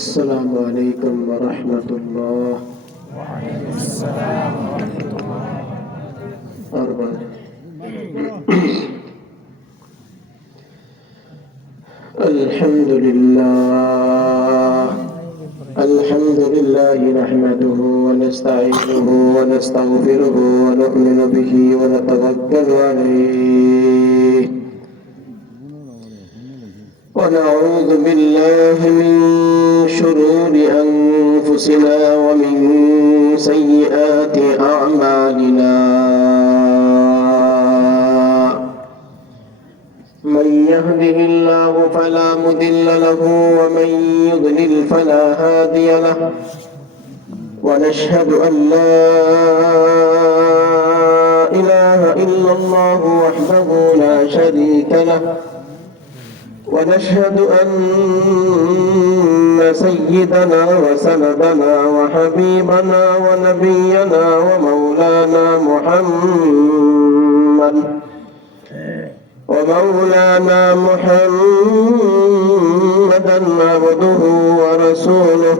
السلام عليكم ورحمة الله. وعليكم السلام ورحمة الله. الحمد لله نحمده ونستعينه ونستغفره ونؤمن به ونتوكل عليه ونعوذ بالله من شرور أنفسنا ومن سيئات أعمالنا. من يهده الله فلا مضل له ومن يضلل فلا هادي له. ونشهد أن لا إله إلا الله وحده لا شريك له. ونشهد أن سيدنا وسندنا وحبيبنا ونبينا ومولانا محمدا عبده ورسوله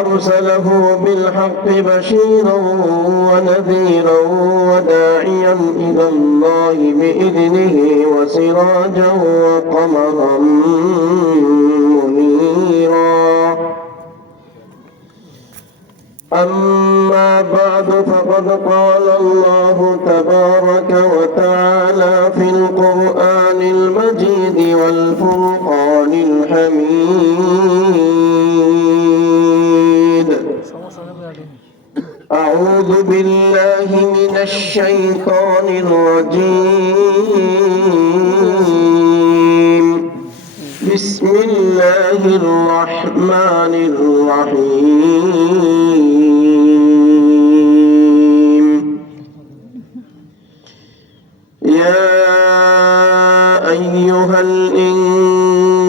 أرسله بالحق بشيرا ونذيرا وداعيا إلى الله بإذنه وسراجا وقمرا منيرا. أما بعد فقد قال الله تبارك وتعالى في القرآن المجيد والفرقان الحميد: أعوذ بالله من الشيطان الرجيم. بسم الله الرحمن الرحيم. يا أيها الإنسان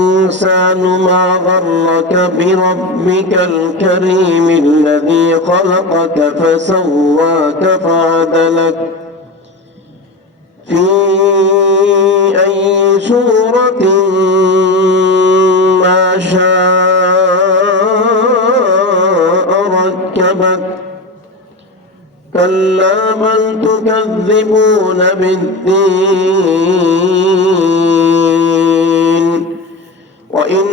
ما غرك بربك الكريم الذي خلقك فسواك فعدلك في أي صورة ما شاء ركبك. كلا بل تكذبون بالدين وإن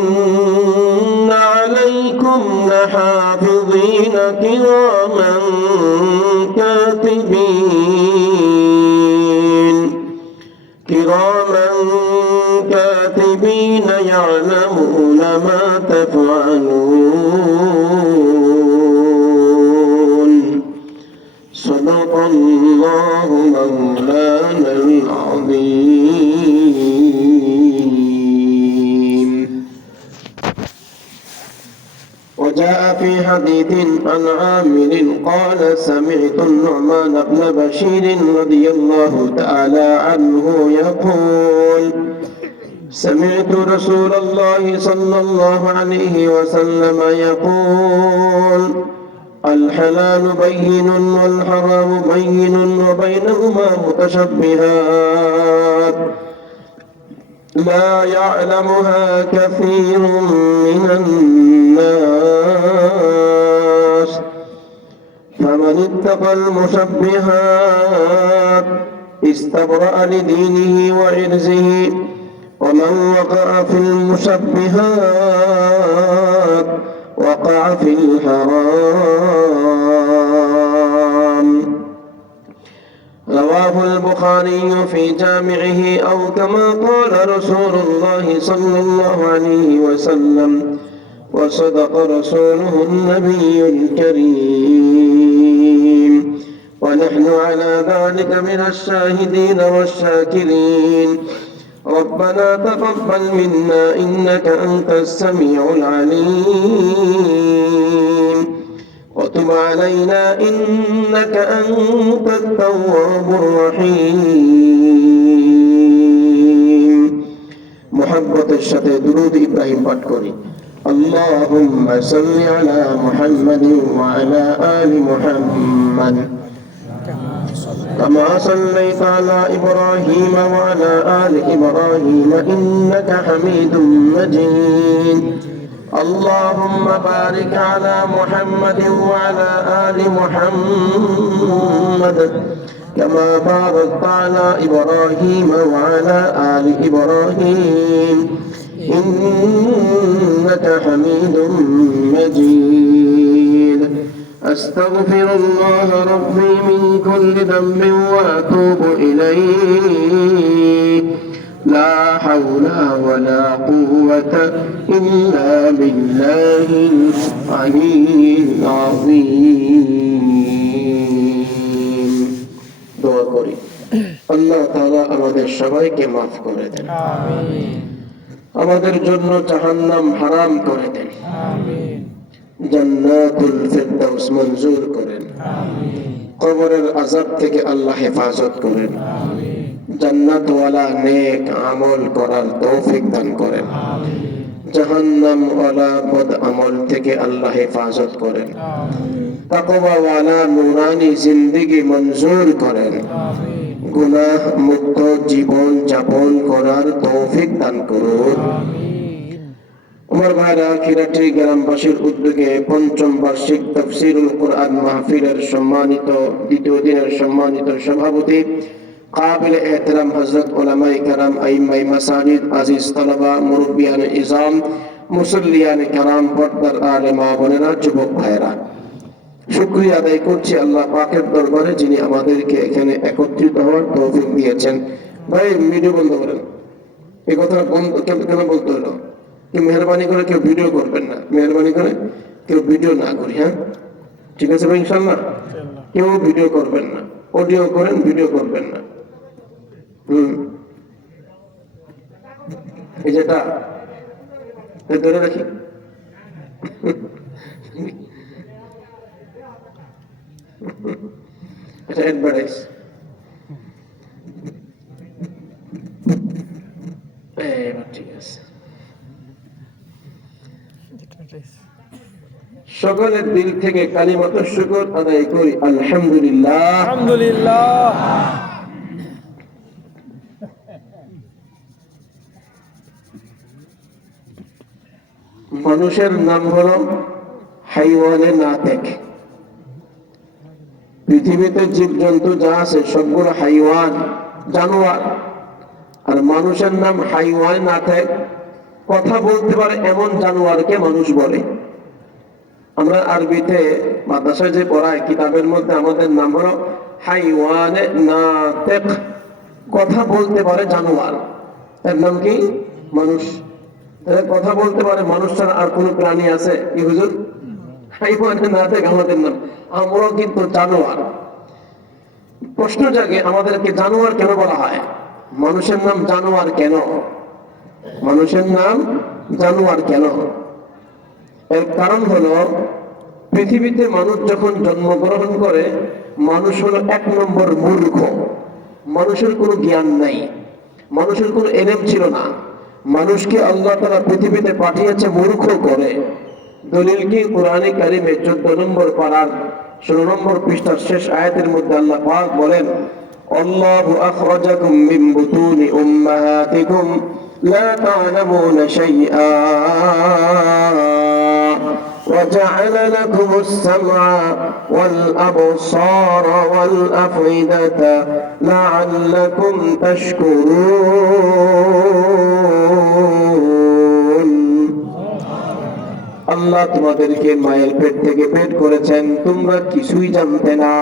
عليكم لحافظين كراما كاتبين يعلمون ما تفعلون. صدق الله مولانا العظيم. وجاء في حديث عن عامر قال: سمعت النعمان بن بشير رضي الله تعالى عنه يقول: سمعت رسول الله صلى الله عليه وسلم يقول: الحلال بين والحرام بين وبينهما متشبهات لا يعلمها كثير من الناس. فمن اتقى المشبهات استبرأ لدينه وعرضه، ومن وقع في المشبهات وقع في الحرام. رواه البخاري في جامعه، أو كما قال رسول الله صلى الله عليه وسلم: وصدق رسوله النبي الكريم. ونحن على ذلك من الشاهدين والشاكرين. ربنا تقبل منا إنك أنت السميع العليم، وتب علينا إنك أنت التواب الرحيم. محبة الشتى درود إبراهيم পাঠ করি: اللهم صل على محمد وعلى آل محمد كما صليت على إبراهيم وعلى آل إبراهيم إنك حميد مجيد. اللهم بارك على محمد وعلى آل محمد كما باركت على إبراهيم وعلى آل إبراهيم إنك حميد مجيد أستغفر الله ربي من كل ذنب وأتوب إليه لا حول ولا قوة إلا بالله العلي العظيم দোয়া করি আল্লাহ তাআলা আমাদের সবাইকে maaf করে দেন আমিন আমাদের জন্য জাহান্নাম হারাম করে দেন আমিন জান্নাতুল ফিরদাউস মঞ্জুর করেন আমিন কবরের আযাব থেকে আল্লাহ হেফাজত করেন আমিন জান্নাত ওয়ালা নেক আমল করার তৌফিক দান করেন আমিন জাহান্নাম ওয়ালা বদ আমল থেকে আল্লাহ হেফাজত করেন আমিন তাকওয়া ওয়ালা নূরানি জিন্দেগি মঞ্জুর করেন আমিন গুনাহ মুক্ত জীবন যাপন করার তৌফিক দান করুন আমিন উমর ভাইরা খিরাটি গ্রামবাসীর উদ্যোগে পঞ্চম বার্ষিক তাফসীরুল কুরআন মাহফিলের সম্মানিত দ্বিতীয় দিনের সম্মানিত সভাপতি কাবিল এহতরাম হযরত উলামায়ে কেরাম আইম্মায়ে মাসাজিদ আজিজ তালাবা মুরব্বিয়ানে ইজাম মুসল্লিয়ানে কেরাম পর্দার আলে মা বোনেরা যুবক ভাইরা শুকরিয়া আদায় করছি আল্লাহ পাকের দরবারে যিনি আমাদেরকে এখানে একত্রিত হওয়ার তৌফিক দিয়েছেন ভাই ভিডিও বন্ধ করেন এই কথা বন্ধ কেন বলতে হলো কি মেহরবানি করে কেউ ভিডিও করবেন না মেহরবানি করে কেউ ভিডিও না করি হ্যাঁ ঠিক আছে ভাই ইনশাআল্লাহ কেউ ভিডিও করবেন না অডিও করেন ভিডিও করবেন না এই যেটা ধরে রাখি এটা অ্যাডভার্টাইজ ঠিক আছে সকলের দিল থেকে কালিমাত শুকর আদায় করি আলহামদুলিল্লাহ আলহামদুলিল্লাহ মানুষের নাম হলো হাইওয়ানে নাতেক পৃথিবীতে জীবজন্তু যা আছে সবগুলো হাইওয়ান জানোয়ার আর মানুষের নাম হাইওয়ান নাতেক কথা বলতে পারে এমন জানোয়ারকে মানুষ বলে আমরা আরবিতে মাদ্রাসায় যে পড়াই কিতাবের মধ্যে আমাদের নাম হলো হাইওয়ানে নাতেক কথা বলতে পারে জানোয়ার এর নাম কি মানুষ তাহলে কথা বলতে পারে মানুষ ছাড়া আর কোন প্রাণী আছে কি হুজুর হাইওয়ানে নাতেক আমাদের নাম আমরা কিন্তু জানোয়ার প্রশ্ন জাগে আমাদেরকে জানোয়ার কেন বলা হয় মানুষের নাম জানোয়ার কেন মানুষের নাম জানোয়ার কেন এর কারণ হলো পৃথিবীতে মানুষ যখন জন্মগ্রহণ করে মানুষ হলো এক নম্বর মূর্খ মানুষের কোনো জ্ঞান নাই মানুষের কোনো এলেম ছিল না মানুষকে আল্লাহ তাআলা পৃথিবীতে পাঠিয়েছে মূর্খ করে দলিল কি কোরআনে কারিমে 14 নম্বর পারার 16 নম্বর পৃষ্ঠার শেষ আয়াতের মধ্যে আল্লাহ পাক বলেন আল্লাহু আখরাজাকুম মিন বুতুনি উম্মাহাতিকুম লা তা'লামুনা শাইআ وجعل لكم السمع والأبصار والأفئدة لعلكم تشكرون আল্লাহ তোমাদেরকে মায়ের পেট থেকে বের করেছেন তোমরা কিছুই জানতে না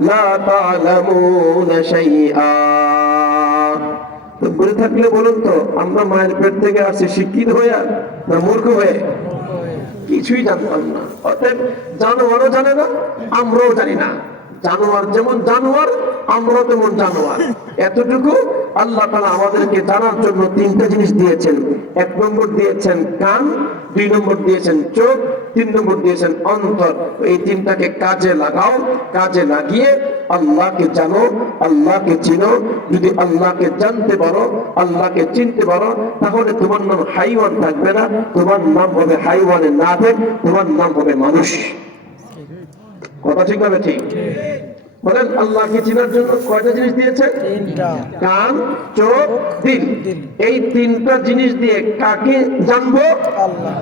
লা তা'লামুনা শাইআ তো বলে থাকলে বলুন তো আমরা মায়ের পেট থেকে আসছি শিক্ষিত হয়ে না মূর্খ হয়ে কিছুই জানতাম না অতএব জানোয়ারও জানে না আমরাও জানি না জানোয়ার যেমন জানোয়ার আমরাও তেমন জানোয়ার এতটুকু আল্লাহ তাআলা আমাদেরকে জানার জন্য তিনটা জিনিস দিয়েছেন এক নম্বর দিয়েছেন কান দুই নম্বর দিয়েছেন চোখ তিন নম্বর দিয়েছেন অন্তর এই তিনটাকে কাজে লাগাও কাজে লাগিয়ে আল্লাহকে জানো আল্লাহকে চিনো যদি আল্লাহকে জানতে পারো আল্লাহকে চিনতে পারো তাহলে তোমার নাম হাইওয়ান থাকবে না তোমার নাম হবে হাইওয়ানে নাতেক তোমার নাম হবে মানুষ কথা ঠিক হবে ঠিক বলেন আল্লাহকে চেনার জন্য কয়টা জিনিস দিয়েছে? তিনটা। কান, চোখ, দিল। এই তিনটা জিনিস দিয়ে কাকে জানবো? আল্লাহ।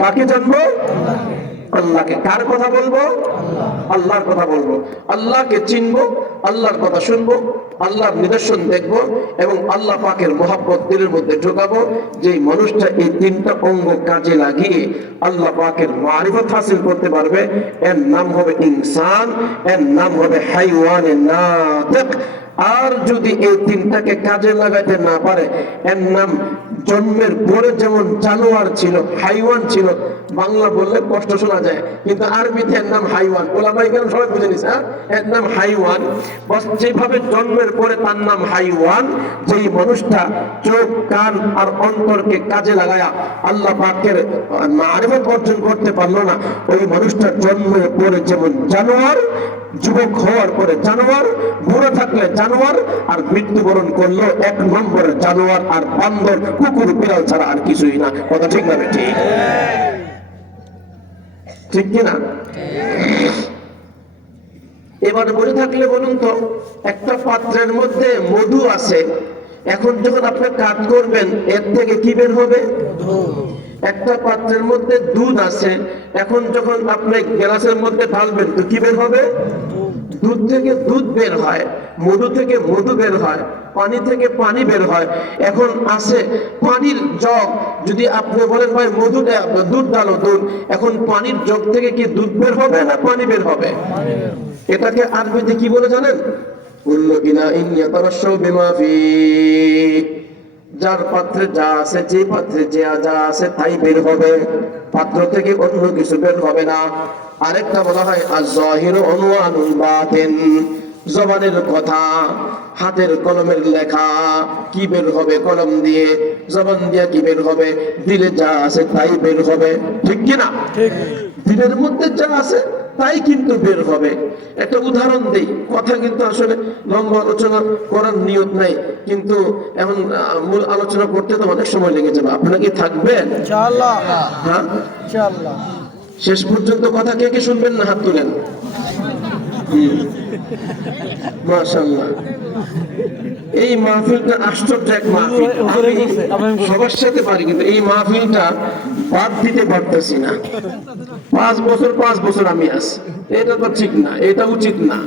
কাকে জানবো? আল্লাহকে। আল্লাহকে। কার কথা বলবো? আল্লাহর কথা বলবো। আল্লাহকে চিনবো, আল্লাহর কথা শুনবো, আল্লাহর নিদর্শন দেখবো এবং আল্লাহ পাকের মহব্বত দিলের মধ্যে ঢোকাবো। যে মানুষটা এই তিনটা অঙ্গ কাজে লাগিয়ে আল্লাহ পাকের মারিফত হাসিল করতে পারবে, এর নাম হবে ইনসান, এর নাম হবে হাইওয়ানে নাতিক। আর যদি এই তিনটাকে কাজে লাগাতে না পারে, এর নাম জন্মের পরে যেমন জানোয়ার ছিল, হাইওয়ান ছিল, বাংলা বললে কষ্ট শোনা যায়, কিন্তু আরবিতে এর নাম হাইওয়ান। ওলামাই কেন সবাই বুঝে নিস, হ্যাঁ, এর নাম হাইওয়ান। বস যেভাবে জন্মের পরে তার নাম হাইওয়ান, যেই মানুষটা চোখ, কান আর অন্তরকে কাজে লাগায়া আল্লাহ পাকের মারিফত অর্জন করতে পারলো না, ওই মানুষটা জন্মের পরে যেমন জানোয়ার, যুবক হওয়ার পরে জানোয়ার, বুড়ো থাকলে জানোয়ার, আর মৃত্যুবরণ করলো এক নম্বরের জানোয়ার আর বান্দর, কুকুর, বিড়াল ছাড়া আর কিছুই না। কথা ঠিক না বেঠিক? ঠিক কিনা? এবার বলে থাকলে বলুন তো, একটা পাত্রের মধ্যে মধু আছে, এখন যখন আপনি কাজ করবেন এর থেকে কি বের হবে? একটা পাত্রের মধ্যে দুধ আছে, এখন যখন আপনি গ্লাসের মধ্যে ঢালবেন তো কি বের হবে? দুধ থেকে দুধ বের হয়, মধু থেকে মধু বের হয়, পানি থেকে পানি বের হয়। এখন আছে পানির জগ, যদি আপনি বলেন ভাই মধু দুধ ডালো, দুধ, এখন পানির জগ থেকে কি দুধ বের হবে না পানি বের হবে? এটাকে আরবিতে কি বলে জানেন? কুল্লু ইনাইন ইয়াতারাশাউ বিমা ফি, যার পাত্রে যা আছে, যে পাত্রে যা আছে তাই বের হবে, পাত্র থেকে অন্য কিছু বের হবে না। আরেকটা বলা হয় আয-যাহিরু উনওয়ানুল বাতিন, জবানের কথা, হাতের কলমের লেখা কি বের হবে? কলম দিয়ে, জবান দিয়ে কি বের হবে? দিলে যা আছে তাই বের হবে, ঠিক কি না? ঠিক। দিলের মধ্যে যা আছে তাই কিন্তু বের হবে। একটা উদাহরণ দেই, কথা কিন্তু আসলে লম্বা আলোচনা করার নিয়ত নাই, কিন্তু এখন মূল আলোচনা করতে তো অনেক সময় লেগে যাবে। আপনারা কি থাকবেন? ইনশাআল্লাহ। হ্যাঁ, ইনশাআল্লাহ। শেষ পর্যন্ত কথা কে কে শুনবেন না হাত তুলেন। মাশাআল্লাহ, এই মাহফিলটা আশ্চর্য এক মাহফিল। আমি সবার সাথে পারি, কিন্তু এই মাহফিলটা বাদ দিতে পারতেছি না। 5 বছর আমি আছি, এটা তো ঠিক না, এটা উচিত না,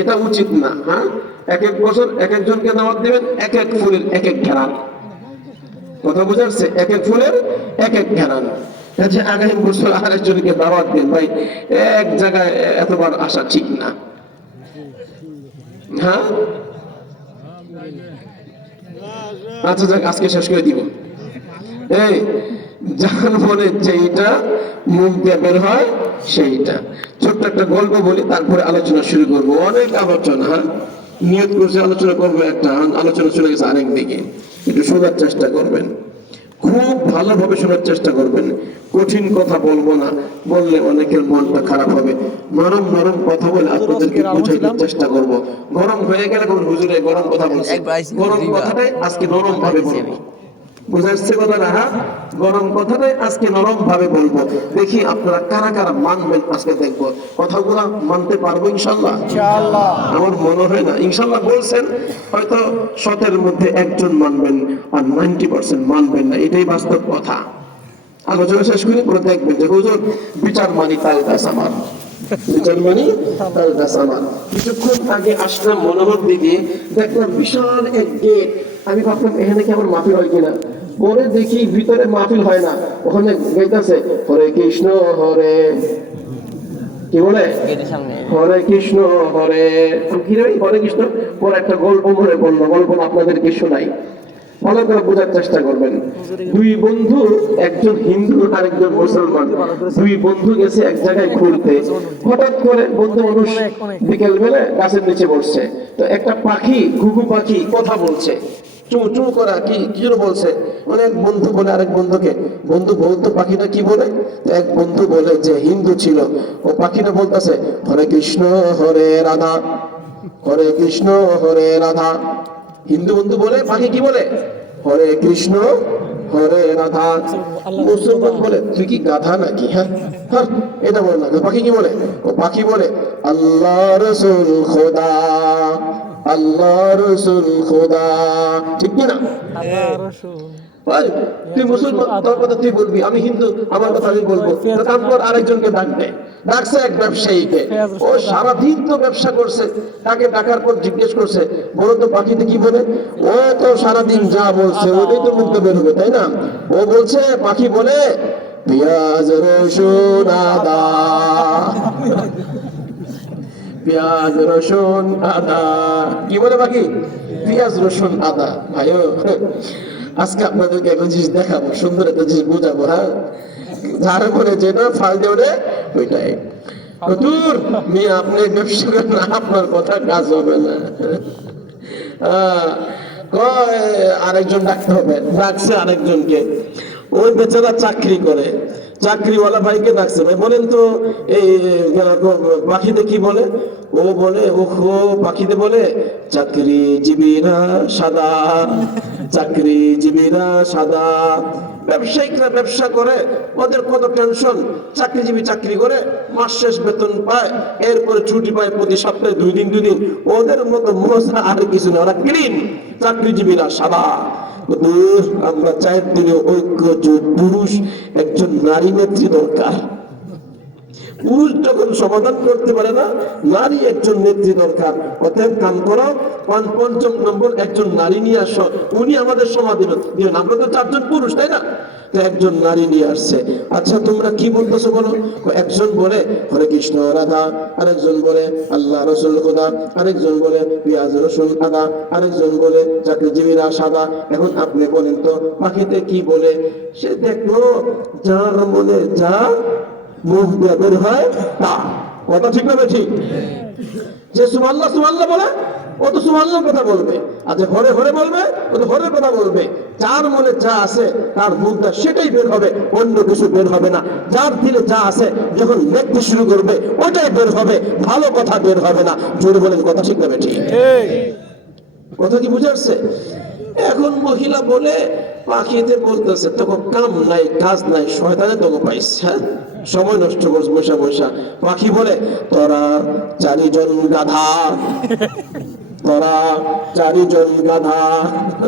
এটা উচিত না। হ্যাঁ, এক বছর এক একজনকে দাওয়াত দিবেন, এক এক ফুলের এক এক ঘেরান। কথা বুঝাচ্ছে? এক এক ফুলের এক এক ঘেরান। কাজে আগামী বছর আরেকজনকে দাওয়াত দিন ভাই, এক জায়গায় এতবার আসা ঠিক না। হ্যাঁ, আচ্ছা যাক, আজকে শেষ করে দিব। এই যার মনে যেইটা মুখ দিয়ে বের হয় সেইটা। ছোট্ট একটা গল্প বলি, তারপরে আলোচনা শুরু করবো। অনেক আলোচনা, হ্যাঁ, নিয়ত করছে আলোচনা করবো একটা, আলোচনা চলে গেছে আরেক দিকে। একটু শোনার চেষ্টা করবেন, খুব ভালোভাবে শোনার চেষ্টা করবেন। কঠিন কথা বলবো না, বললে অনেকের মনটা খারাপ হবে। নরম নরম কথা বলে আপনাদেরকে বোঝানোর চেষ্টা করব। গরম হয়ে গেলে কোন হুজুরে গরম কথা বলছে, গরম কথাটাই আজকে নরম ভাবে বলবো। বুঝা যাচ্ছে কথাটা? হ্যাঁ, গরম কথাটাই আজকে নরম ভাবে বলবো। দেখি আপনারা কারা কারা মানবেন, আজকে দেখবো কথাগুলো মানতে পারবো ইনশাল্লাহ। ইনশাআল্লাহ। আমার মনে হয় না, ইনশাল্লাহ বলছেন, হয়তো 100 এর মধ্যে একজন মানবেন আর 90% মানবেন না, এটাই বাস্তব কথা। আলোচনা শেষ করে পরে দেখবেন যে হুজুর বিচার মানি তাল গাছ আমার, বিচার মানি তাল গাছ আমার। কিছুক্ষণ আগে আসলাম মনোহর দিকে, দেখলাম বিশাল এক গেট। আমি ভাবলাম এখানে কি আমার মাহফিল হয় কিনা, পরে দেখি ভিতরে মাহফিল হয় না, ওখানে গাইতেছে হরে কৃষ্ণ হরে, কি বলে হরে কৃষ্ণ হরে, কি রে হরে কৃষ্ণ। পরে একটা গল্প মনে বললো, গল্প আপনাদেরকে শোনাই, ভালো করে বোঝার চেষ্টা করবেন। দুই বন্ধু, একজন হিন্দু আরেকজন মুসলমান, দুই বন্ধু গেছে এক জায়গায় ঘুরতে। হঠাৎ করে বন্ধু মানুষ বিকেল বেলা গাছের নিচে বসছে, তো একটা পাখি, ঘুঘু পাখি কথা বলছে, চু চু করা কি কি বলছে। মানে এক বন্ধু বলে আরেক বন্ধুকে, বন্ধু বলতো পাখিটা কি বলে? তো এক বন্ধু বলে যে হিন্দু ছিল, ও পাখিটা বলতেছে হরে কৃষ্ণ হরে রাধা, হরে কৃষ্ণ হরে রাধা। হিন্দু বন্ধু বলে, পাখি কি বলে? হরে কৃষ্ণ হরে রাধা। মুসলমান বলে তুই কি গাধা নাকি? হ্যাঁ হ্যাঁ, এটা বলে না। পাখি কি বলে? ও পাখি বলে আল্লাহ রসুল খোদা, আল্লাহ রসুল খোদা, ঠিক কি না? আল্লাহ রসুল। ভাই, তুই মুসলমান, তোর কথা তুই বলবি, আমি হিন্দু, আমার কথা আমি বলবো। তারপর আরেকজনকে ডাকবে, ডাকছে এক ব্যবসায়ীকে, ও সারাদিন তো ব্যবসা করছে, তাকে ডাকার পর জিজ্ঞেস করছে, বলো তো পাখিতে কি বলে? ও তো সারাদিন যা বলছে ওটাই তো মুক্ত বের হবে, তাই না? ও বলছে পাখি বলে পেঁয়াজ রসুন আদা, পেঁয়াজ রসুন আদা। কি বলে পাখি? পেঁয়াজ রসুন আদা। ভাইও, আজকে আপনাদেরকে একটা জিনিস দেখাবো, সুন্দর একটা জিনিস বোঝাবো। হ্যাঁ, যার করে যেটা ফালতে ওঠে ওইটাই দূর। মেয়ে আপনি ব্যবসা করেন না, আপনার কথা কাজ হবে না। কয় আরেকজন ডাকতে হবে, ডাকছে আরেকজনকে। ওই বেচারা চাকরি করে, চাকরিওয়ালা ভাইকে ডাকছে, ভাই বলেন তো এই পাখিতে কি বলে? ও বলে ওহো, পাখিতে বলে চাকরিজীবীরা সাদা, চাকরিজীবীরা সাদা। ব্যবসায়িকরা ব্যবসা করে, ওদের কত টেনশন। চাকরিজীবী চাকরি করে, মাস শেষ বেতন পায়, এরপরে ছুটি পায় প্রতি সপ্তাহে 2 দিন 2 দিন। ওদের মতো মজা আর কিছু না, ওরা ক্লিন। চাকরিজীবীরা সাদা। আমরা চাই দিনে ঐক্য, পুরুষ একজন নারী নেত্রী দরকার। পুরুষ যখন সমাধান করতে পারে না, নারী একজন নেত্রী দরকার। অতএব কাম করো, 5ম নম্বর একজন নারী নিয়ে আসো, উনি আমাদের সমাধান দিবেন। আমরা তো 4 জন পুরুষ, তাই না? তো একজন নারী নিয়ে আসছে। আচ্ছা তোমরা কি বলতেছো বলো? একজন বলে হরে কৃষ্ণ রাধা, আরেকজন বলে আল্লাহ রসুল খোদা, আরেকজন বলে পেঁয়াজ রসুন আদা, আরেকজন বলে চাকরিজীবীরা সাদা। এখন আপনি বলেন তো পাখিতে কি বলে? সে দেখলো যার মনে যা মুখ দিয়ে বের হয় তা। কথা ঠিক হবে? ঠিক। যে সুবহানাল্লাহ সুবহানাল্লাহ বলে, ও তো সুবহানাল্লাহর কথা বলবে। আর যে হরে হরে বলবে, ও তো হরের কথা বলবে। যার মনে যা আছে তার মুখ দিয়ে সেটাই বের হবে, অন্য কিছু বের হবে না। যার দিলে যা আছে যখন লিখতে শুরু করবে ওটাই বের হবে, ভালো কথা বের হবে না। জোরে বলেন, কথা ঠিক হবে? ঠিক। কথা কি বুঝে আসছে? এখন মহিলা বলে পাখিতে বলতেছে তোকে কাম নাই, কাজ নাই, শয়তানে তোকে পাইছে। হ্যাঁ, সময় নষ্ট করছ বসা বসা। পাখি বলে তোরা 4 জন গাধা, তোরা 4 জন গাধা,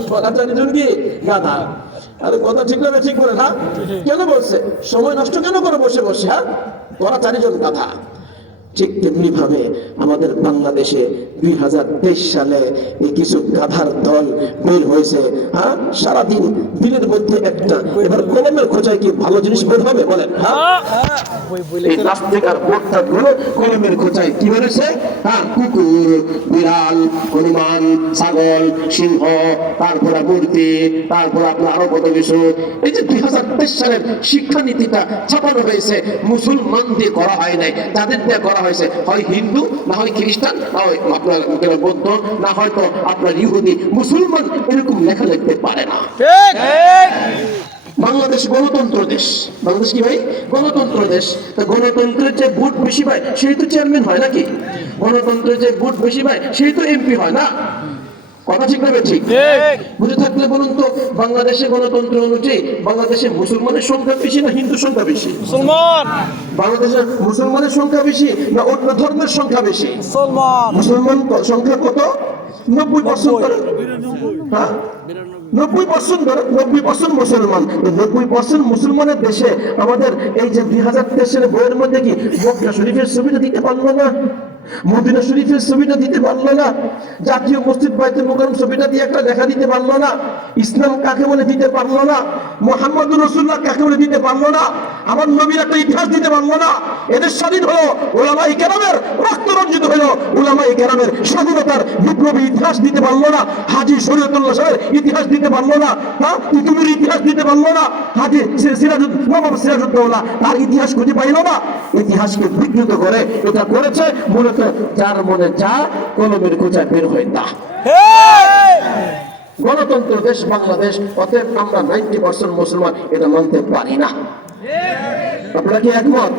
তোরা 4 জন কি গাধা। আরে কথা ঠিক হবে? ঠিক বলে না? কেন বলছে সময় নষ্ট কেন করে বসে বসে? হ্যাঁ, তোরা 4 জন গাধা। ঠিক তেমনি ভাবে আমাদের বাংলাদেশে 2023 সালে এই কিছু গাধার দল বের হয়েছে। হ্যাঁ, সারাদিন দিনের মধ্যে একটা, এবার কলমের খোঁচায় কি ভালো জিনিস বের হবে বলেন? হ্যাঁ, এই নাস্তিকার বক্তা গুলো কলমের খোঁচায় কি বেরোছে? হ্যাঁ, কুকুর, বিড়াল, হনুমান, ছাগল, সিংহ, তারপরে মূর্তি, তারপর আপনার আরো কত কিছু। এই যে 2023 সালের শিক্ষানীতিটা ছাপানো হয়েছে, মুসলমান দিয়ে করা হয় নাই, তাদের দিয়ে করা হয়েছে। হয় হিন্দু, না হয় খ্রিস্টান, না হয় আপনার বৌদ্ধ, না হয়তো আপনার ইহুদি। মুসলমান এরকম লেখা লিখতে পারে না। বাংলাদেশ গণতন্ত্র দেশ। বাংলাদেশ কি ভাই? গণতন্ত্র দেশ। তা গণতন্ত্রের যে ভোট বেশি পায় সেই তো চেয়ারম্যান হয় নাকি? গণতন্ত্রের যে ভোট বেশি পায় সেই তো এমপি হয় না? কথা ঠিক হবে? ঠিক। বুঝে থাকলে বলুন তো, বাংলাদেশে গণতন্ত্র অনুযায়ী বাংলাদেশে মুসলমানের সংখ্যা বেশি না হিন্দুর সংখ্যা বেশি? মুসলমান। বাংলাদেশে মুসলমানের সংখ্যা বেশি না অন্য ধর্মের সংখ্যা বেশি? মুসলমান। মুসলমান সংখ্যা কত? 90%। হ্যাঁ, 90% ধরে, 90% মুসলমান। 90% মুসলমানের দেশে আমাদের এই যে 2023 সালের বইয়ের মধ্যে কি মক্কা শরীফের ছবিটা দিতে পারলো না? মদিনা শরীফের ছবিটা দিতে পারলো না? জাতীয় মসজিদ বাইতুল মুকাররম ছবিটা দিয়ে একটা লেখা দিতে পারলো না? ইসলাম কাকে বলে দিতে পারলো না? মুহাম্মদুর রাসূলুল্লাহ কাকে বলে দিতে পারলো না? আমার নবীর একটা ইতিহাস দিতে পারলো না? এদের স্বাধীন হলো উলামায়ে কেরামের রক্ত রঞ্জিত হলো, উলামায়ে কেরামের স্বাধীনতার বিপ্লবী ইতিহাস দিতে পারলো না? হাজী শরীয়তুল্লাহ সাহেবের ইতিহাস দিতে পারলো না? হ্যাঁ, ইতিমের ইতিহাস দিতে পারলো না? হাজী সিরাজউদ্দৌলা তার ইতিহাস খুঁজে পাইলো না? ইতিহাসকে বিকৃত করে এটা করেছে মূলত যার মনে যা কলমের খোঁচায় বের হয় তা। গণতন্ত্র দেশ বাংলাদেশ, অতএব আমরা 90% মুসলমান এটা মানতে পারি না। আপনারা কি একমত?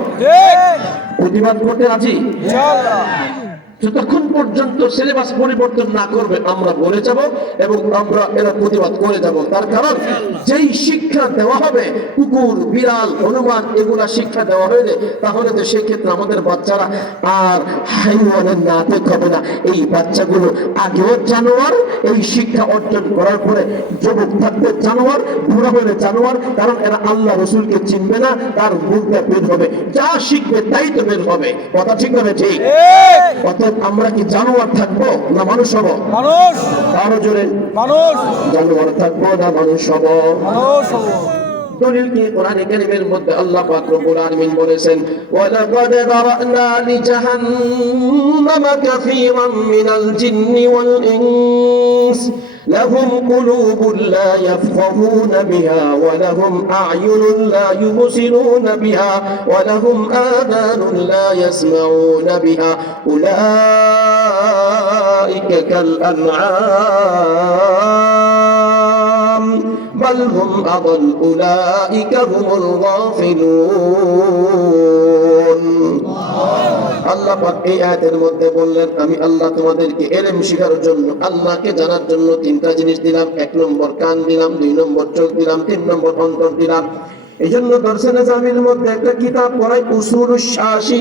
প্রতিবাদ করতে রাজি? যতক্ষণ পর্যন্ত সিলেবাস পরিবর্তন না করবে আমরা বলে যাব এবং আমরা এরা প্রতিবাদ করে যাব। তার কারণ যেই শিক্ষা দেওয়া হবে কুকুর বিড়াল হনুমান এগুলা শিক্ষা দেওয়া হলে তাহলে তো সেক্ষেত্রে আমাদের বাচ্চারা আর হাইওয়ানের নাটক হবে না। এই বাচ্চাগুলো আগেও জানোয়ার, এই শিক্ষা অর্জন করার পরে যুবক থাকতে জানোয়ার, বুড়া হলে জানোয়ার, কারণ এরা আল্লাহ রসুলকে চিনবে না, তার মুখটা বের হবে, যা শিখবে তাই তো বের হবে। কথা ঠিক হবে? ঠিক। অতএব আমরা কি জানোয়ার থাকবো না মানুষ হব? মানুষ, আরো জোরে, মানুষ, জানোয়ার থাকবো না মানুষ হব? মানুষ হব। দলিল কি কোরআনে কারীমের মধ্যে আল্লাহ পাক রব্বুল আলামিন বলেছেন ওয়ালাকাদ যারানা লিজাহান্নামা কাসীরাম মিনাল জিন্নি ওয়াল ইনস লাহুম কুলুবুন লা ইয়াফকাহুনা বিহা ওয়া লাহুম আ'য়ুনুন লা ইউবসিরুনা বিহা ওয়া লাহুম আযানুন লা ইয়াসমাউনা বিহা উলাইকা কাল আন'আম بل هم أضل أولئك هم الغافلون আল্লাহ পাক এই আয়াতের মধ্যে বললেন আমি আল্লাহ তোমাদেরকে ইলম শেখার জন্য আল্লাহকে জানার জন্য তিনটা জিনিস দিলাম। এক নম্বর কান দিলাম, দুই নম্বর চোখ দিলাম, তিন নম্বর অন্তর দিলাম। এই জন্য দর্শন জামির মধ্যে একটা কিতাব পড়াই উসুলুশ শাসি।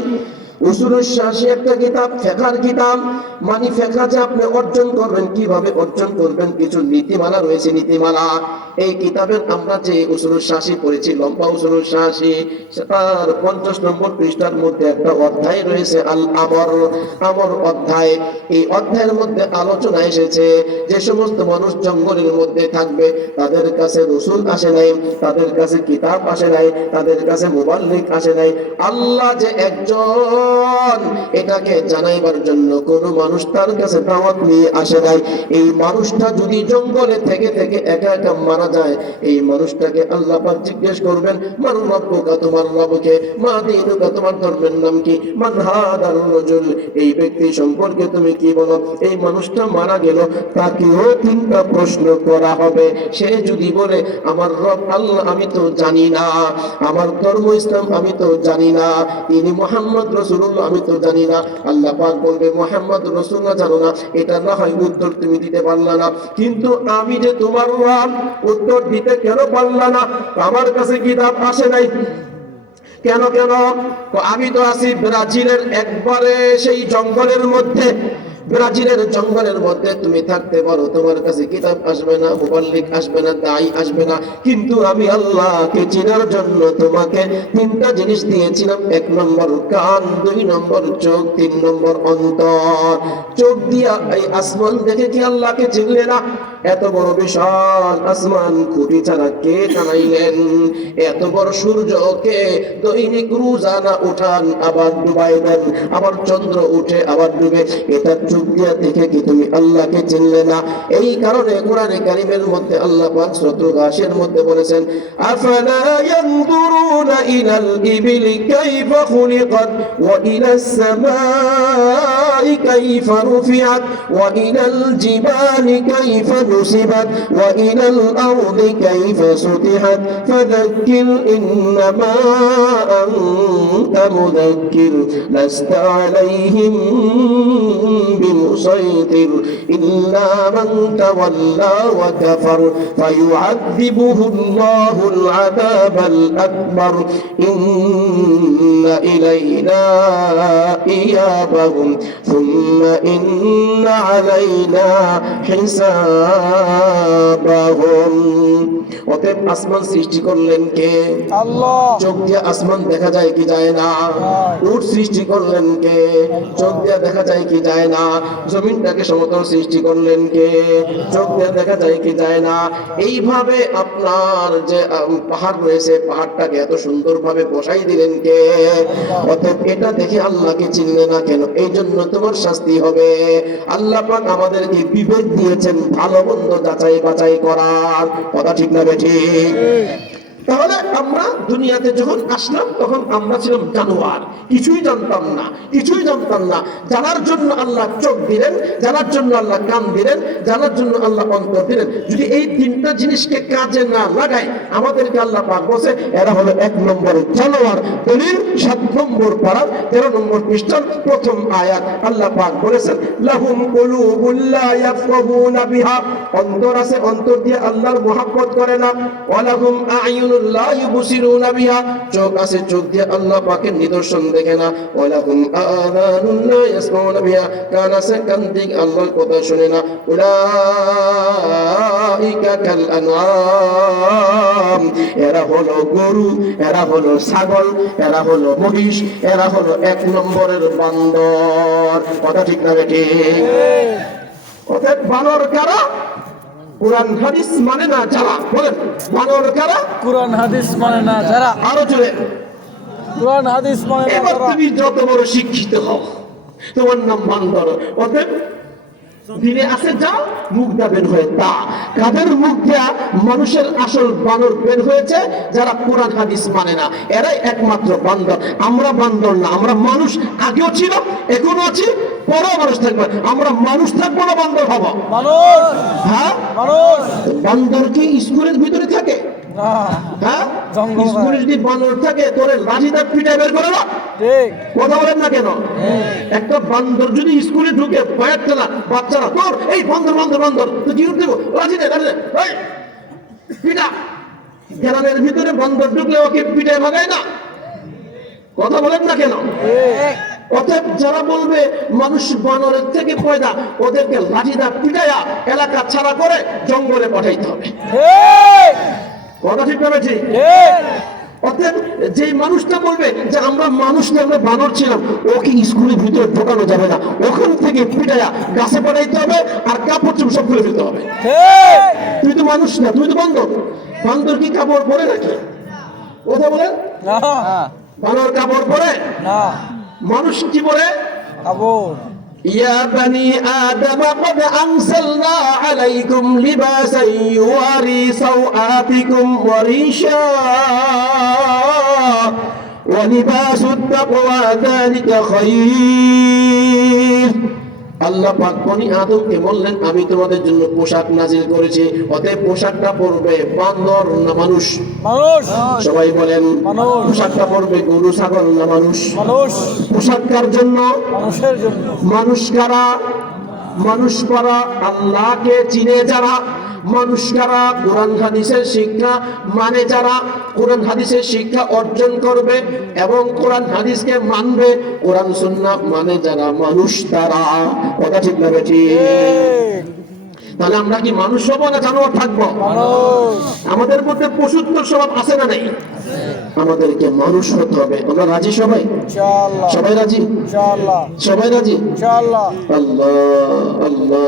উসুলুশ শাসি একটা কিতাব, ফিকহের কিতাব। মানে ফিকহ যে আপনি অর্জন করবেন, কিভাবে অর্জন করবেন, কিছু নীতিমালা রয়েছে, নীতিমালা। এই কিতাবের আমরা যে উসুলুশ শাসি পড়েছি, লম্বা উসুলুশ শাসি, তার 50 নম্বর পৃষ্ঠার মধ্যে একটা অধ্যায় রয়েছে আল আমর, আমর অধ্যায়। এই অধ্যায়ের মধ্যে আলোচনা এসেছে যে সমস্ত মানুষ জঙ্গলের মধ্যে থাকবে তাদের কাছে রাসূল আসে নাই, তাদের কাছে কিতাব আসে নাই, তাদের কাছে মুবাল্লিগ আসে নাই, আল্লাহ যে একজন এটাকে জানাইবার জন্য কোন মানুষ তার কাছে দাওয়াত নিয়ে আসে নাই। এই মানুষটা যদি জঙ্গলে থেকে থেকে একা একা মারা যায়, এই মানুষটাকে আল্লাহ পাক জিজ্ঞেস করবেন মান রাব্বুকা, তোমার রবকে, মা দীনুকা, তোমার ধর্মের নাম কি, মান হাদার রাজুল, এই ব্যক্তি সম্পর্কে তুমি কি বলো। এই মানুষটা মারা গেল, তাকেও তিনটা প্রশ্ন করা হবে। সে যদি বলে আমার রব আল্লাহ আমি তো জানি না, আমার ধর্ম ইসলাম আমি তো জানি না, তিনি মুহাম্মদ রাসূলুল্লাহ আমি তো জানি না, আল্লাহ পাক বলবে মুহাম্মদ রাসূলুল্লাহ জানো না, এটা না হয় উত্তর তুমি দিতে পারলা না, কিন্তু আমি যে তোমার রব উত্তর দিতে কেন পারলা না? আমার কাছে কিতাব আসে নাই। কেন কেন? আমি তো আছি ব্রাজিলের একবারে সেই জঙ্গলের মধ্যে। ব্রাজিলের জঙ্গলের মধ্যে তুমি থাকতে পারো, তোমার কাছে কিতাব আসবে না, মুবাল্লিগ আসবে না, দাঈ আসবে না, কিন্তু আমি আল্লাহকে চেনার জন্য তোমাকে তিনটা জিনিস দিয়েছিলাম। এক নম্বর কান, দুই নম্বর চোখ, তিন নম্বর অন্তর। চোখ দিয়া এই আসমান দেখে কি আল্লাহকে চিনলে না? এত বড় বিশাল আসমান খুঁটি ছাড়া কে টানাইলেন? এত বড় সূর্যকে দৈনিক রোজানা উঠান আবার ডুবাই দেন, আবার চন্দ্র উঠে আবার ডুবে, এটা চোখ দিয়া দেখে কি তুমি আল্লাহকে চিনলে না? এই কারণে কোরআনে কারীমের মধ্যে আল্লাহ পাক সূরা গাশিয়ার মধ্যে বলেছেন আফালা ইয়ানজুরুনা ইলাল ইবিলি কাইফা খুলিকাত ওয়া ইলাস সামাই কাইফা রুফিআত ওয়া ইলাল জিবালি কাইফা নুসিবাত ওয়া ইলাল আরদি কাইফা সুতিহাত ফাযাক্কির ইন্নামা আনতা মুযাক্কির লাস্তা আলাইহিম بمسيطر إلا من تولى وكفر فيعذبه الله العذاب الأكبر إن إلينا إيابهم ثم إن علينا حسابهم অতএব আসমান সৃষ্টি করলেন কে? আল্লাহ। চোখ দিয়ে আসমান দেখা যায় কি যায় না? উট সৃষ্টি করলেন কে? চোখ দিয়ে দেখা যায় কি যায় না? জমিনটাকে সমতল সৃষ্টি করলেন কে? চোখ দিয়ে দেখা যায় কি যায় না? এইভাবে আপনার যে পাহাড় রয়েছে, পাহাড়টাকে এত সুন্দরভাবে বসাই দিলেন কে? অতএব এটা দেখে আল্লাহকে চিনলে না কেন? এই জন্য তোমার শাস্তি হবে। আল্লাহ পাক আমাদেরকে বিবেক দিয়েছেন ভালো মন্দ যাচাই বাছাই করার। কথা ঠিক না ঠিক? তাহলে আমরা দুনিয়াতে যখন আসলাম তখন আমরা ছিলাম জানোয়ার, কিছুই জানতাম না। জানার জন্য আল্লাহ চোখ দিলেন, জানার জন্য আল্লাহ কান দিলেন, জানার জন্য আল্লাহ অন্তর দিলেন। যদি এই তিনটা জিনিসকে কাজে না লাগাই, আমাদেরকে আল্লাহ পাক বলছে এরা হলো 1 নম্বর জানোয়ার। দলিল 7 নম্বর পারা 13 নম্বর পৃষ্ঠার প্রথম আয়াত। আল্লাহ পাক বলেছেন লাহুম কুলুবুল লা ইয়াফকাহুনা বিহা, অন্তর আছে, অন্তর দিয়ে আল্লাহর মহব্বত করে না। ওয়ালাহুম আ'য়ুনুল লা ইউবসিরুনা বিহা, চোখ আছে, চোখ দিয়ে আল্লাহ পাকের নিদর্শন দেখে না। ওয়ালাহুম আযানুন লা ইয়াসমাউনা বিহা, কান আছে, কান দিয়ে আল্লাহর কথা শুনে না। উলাইকা কাল আনআম, এরা হলো গরু, এরা হলো ছাগল, এরা হলো মহিষ, এরা হলো 1 নম্বরের বান্দর। কথা ঠিক না বেঠিক? অতএব বানর কারা? কোরআন হাদিস মানে না যারা। বলেন বানর কারা? কোরআন হাদিস মানে না যারা। আরো জোরে। কোরআন হাদিস মানে না এবার যারা। তুমি যত বড় শিক্ষিত হও, তোমার নাম বান্দর। অতএব দিনে আছে যা, মুখ দা বের হয়ে তা। কাদের মুখ দিয়া মানুষের আসল বানর বের হয়েছে? যারা কোরআন হাদিস মানে না, এরাই একমাত্র বান্দর। আমরা বান্দর না, আমরা মানুষ। আগেও ছিল, এখনো আছি, পরেও মানুষ থাকবে। আমরা মানুষ থাকবো না বান্দর হব? মানুষ, হ্যাঁ, মানুষ বান্দর কি স্কুলের ভিতরে থাকে? না, হ্যাঁ, জঙ্গল স্কুলে যদি বান্দর থাকে তোরে লাঠিটা পিটায় বের করে না। ঠিক। কথা বলেন না কেন? একটা বান্দর যদি স্কুলে ঢুকে ভয়ের ঠেলা, বাচ্চারা তোর এই বান্দর বান্দর বান্দর, তো কি উঠতে লাঠি দে, লাঠি দে, এই পিটা। গ্রামের ভিতরে বান্দর ঢুকলে ওকে পিটায় ভাগায় না। কথা বলেন না কেন? অতএব যারা বলবে মানুষ বানরের থেকে পয়দা, ওদেরকে লাঠি দা পিটায়া এলাকা ছাড়া করে জঙ্গলে পাঠাইতে হবে। ঠিক, কথা ঠিক না ঠিক? ঠিক। অতএব যে মানুষটা বলবে যে আমরা মানুষ না, আমরা বানর ছিলাম, ওকে স্কুলের ভিতরে ঢোকানো যাবে না। ওখান থেকে পিটায়া গাছে পাঠাইতে হবে, আর কাপড় চোপড় সব খুলে ফেলতে হবে। ঠিক। তুই তো মানুষ না, তুই তো বান্দর। বান্দর কি কাপড় পরে নাকি? কথা বলেন। না, বানর কাপড় পরে? না, মানুষ কি পরে? কাপড়। يا بني آدم قد أنزلنا عليكم لباسا يواري سوآتكم وريشا ولباس التقوى ذلك خير। আল্লাহ পাক বনি আদমকে বললেন আমি তোমাদের জন্য পোশাক নাজিল করেছি। অতএব পোশাকটা পরবে বান্দর না মানুষ? মানুষ, সবাই বলেন মানুষ। পোশাকটা পরবে গরু ছাগল না মানুষ? মানুষ, পোশাক কার জন্য? মানুষের জন্য। মানুষ কারা? মানুষ কারা? আল্লাহকে চিনে যারা। মানুষ কারা? কোরআন হাদিসের শিক্ষা মানে যারা। কোরআন হাদিসের শিক্ষা অর্জন করবে এবং কোরআন হাদিসকে মানবে, কোরআন সুন্নাহ মানে যারা, মানুষ তারা। কথা ঠিক না বেঠিক? ঠিক। তাহলে আমরা কি মানুষ হবো না জানোয়ার থাকবো? মানুষ। আমাদের মধ্যে পশুত্ব স্বভাব আছে না নেই? আমাদেরকে মানুষ হতে হবে। আমরা রাজি সবাই? ইনশাআল্লাহ, সবাই রাজি? ইনশাআল্লাহ, সবাই রাজি? ইনশাআল্লাহ। আল্লাহ আল্লাহ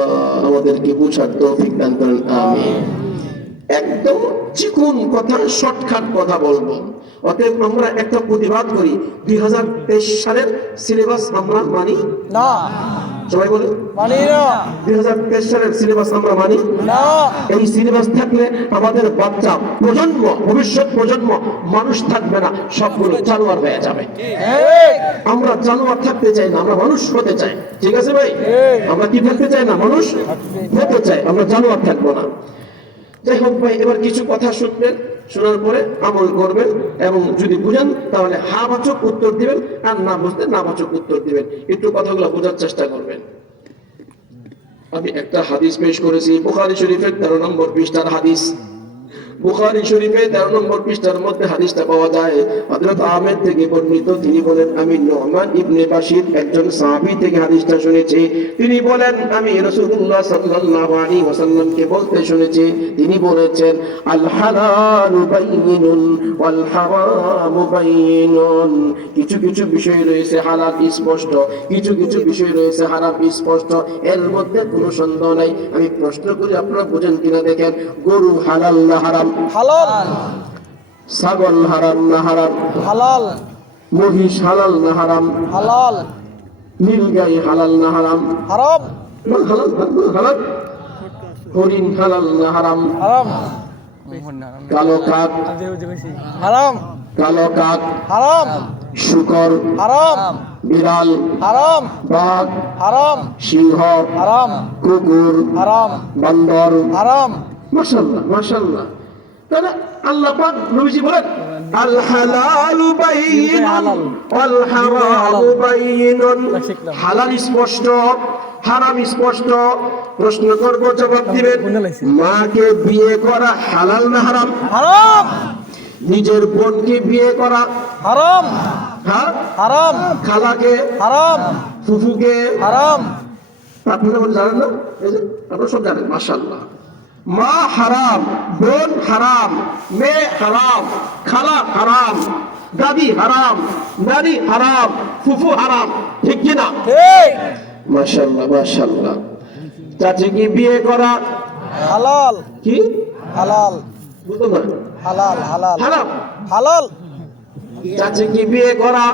আমাদেরকে বুঝার তৌফিক দান করেন, আমিন। একদম চিকুন কথা, শর্টকাট কথা বলবো। অতএব আমরা একটা প্রতিবাদ করি, 2023 সালের সিলেবাস আমরা মানি না, সবাই বলে। মানি না, 2023 সালের সিলেবাস আমরা মানি না। এই সিলেবাস থাকলে আমাদের বাচ্চা প্রজন্ম, ভবিষ্যৎ প্রজন্ম মানুষ থাকবে না, সবগুলো জানোয়ার হয়ে যাবে। ঠিক, আমরা জানোয়ার থাকতে চাই না, আমরা মানুষ হতে চাই। ঠিক আছে ভাই? আমরা কি থাকতে চাই না? মানুষ হতে চাই, আমরা জানোয়ার থাকবো না। যাই হোক ভাই, এবার কিছু কথা শুনবেন, শোনার পরে আমল করবেন এবং যদি বুঝেন তাহলে হা বাচক উত্তর দিবেন, আর না বুঝতে না বাচক উত্তর দিবেন। একটু কথাগুলো বোঝার চেষ্টা করবেন। আমি একটা হাদিস পেশ করেছি বুখারী শরীফের 13 নম্বর পৃষ্ঠার হাদিস। বুখারী শরীফে 13 নম্বর পৃষ্ঠার মধ্যে হাদিসটা পাওয়া যায়। হযরত আমের থেকে বর্ণিত, তিনি বলেন আমি নুমান ইবনে বাশির একজন সাহাবী থেকে হাদিসটা শুনেছি। তিনি বলেন আমি রাসূলুল্লাহ সাল্লাল্লাহু আলাইহি ওয়াসাল্লামকে বলতে শুনেছি, তিনি বলেছেন আল হালালু বাইয়িনুন ওয়াল হারামু বাইয়িনুন। কিছু কিছু বিষয় রয়েছে হালাল স্পষ্ট, কিছু কিছু বিষয় রয়েছে হারাম স্পষ্ট, এর মধ্যে কোনো সন্দেহ নাই। আমি প্রশ্ন করি, আপনারা বুঝেন কিনা দেখেন। গরু হালাল না হারাম? হালাল, ছাগল হারাম না হারাম? হালাল, মহিষ হালাল না হারাম? হালাল, নীলগাই হালাল না হারাম? হারাম, হালাল হালাল। হরিণ হালাল না হারাম? হারাম, কালো কাক, হারাম কালো কাক, হারাম শূকর, হারাম বিড়াল, হারাম বাঘ, হারাম সিংহ, হারাম কুকুর, হারাম বান্দর। হারাম মাশাআল্লাহ মাশাআল্লাহ। তাহলে আল্লাহ পাক নবীজি বলেন আল হালালু বাইয়িনুন ওয়াল হারামু বাইয়িনুন। হালাল স্পষ্ট, হারাম স্পষ্ট। প্রশ্ন করব, জবাব দিবেন। মাকে বিয়ে করা হালাল না হারাম? হারাম নিজের বোনকে বিয়ে করা, হারাম হ্যাঁ, হারাম খালাকে, হারাম ফুফুকে, হারাম আপনারা বলে জানেন না? এই যে আপনারা সব জানেন, মাশাআল্লাহ। মা হারাম, বোন হারাম, মেয়ে হারাম, খালা হারাম, দাদি হারাম, নানি হারাম, ফুফু হারাম, ঠিক কি না? ঠিক মাশাআল্লাহ মাশাআল্লাহ। চাচিকে বিয়ে করা হালাল কি হালাল বুঝলো না? হালাল হালাল হারাম। হালাল চাচিকে বিয়ে করা,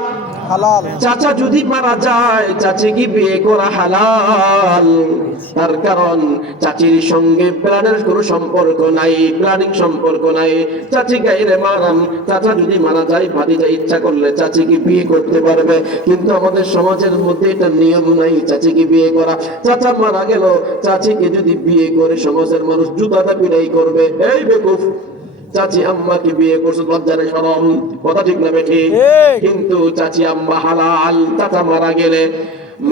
হালাল চাচা যদি মারা যায় চাচিকে বিয়ে করা হালাল। তার কারণ চাচির সঙ্গে প্রাণের কোনো সম্পর্ক নাই, প্রাণিক সম্পর্ক নাই। চাচি গাইরে মারাম, চাচা যদি মারা যায় ভাতিজা ইচ্ছা করলে চাচিকে বিয়ে করতে পারবে, কিন্তু আমাদের সমাজের মধ্যে এটা নিয়ম নাই চাচিকে বিয়ে করা। চাচা মারা গেল, চাচিকে যদি বিয়ে করে সমাজের মানুষ জুতাটা পিটাই করবে, এই বেকুফ চাচি আম্মাকে বিয়ে করছো লজ্জারে শরম, কথা ঠিক না বেঠি? ঠিক। কিন্তু চাচি আম্মা হালাল। চাচা মারা গেলে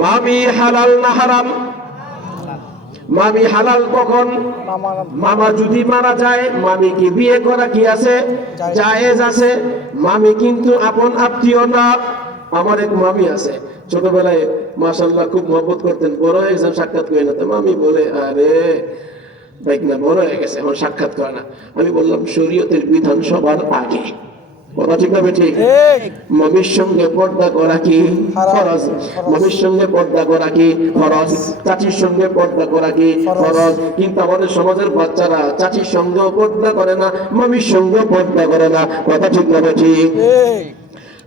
মামি হালাল না হারাম? মামি হালাল কখন? মামা যদি মারা যায় মামিকে বিয়ে করা কি আছে? জায়েজ আছে। মামি কিন্তু আপন আত্মীয় না। আমার এক মামি আছে, ছোটবেলায় মাশাআল্লাহ খুব মহব্বত করতেন, বড় হয়ে গেছে সাক্ষাৎ করে না। তো মামি বলে আরে বাইক না, বড় হয়ে গেছে আমার সাক্ষাৎ করে না। আমি বললাম শরীয়তের বিধান সবার আগে, কথা ঠিক না বেঠিক? ঠিক মামির সঙ্গে পর্দা করা কি ফরজ? মামির সঙ্গে পর্দা করা কি ফরজ? চাচির সঙ্গে পর্দা করা কি ফরজ? কিন্তু আমাদের সমাজের বাচ্চারা চাচির সঙ্গেও পর্দা করে না, মামির সঙ্গেও পর্দা করে না, কথা ঠিক না বেঠিক? ঠিক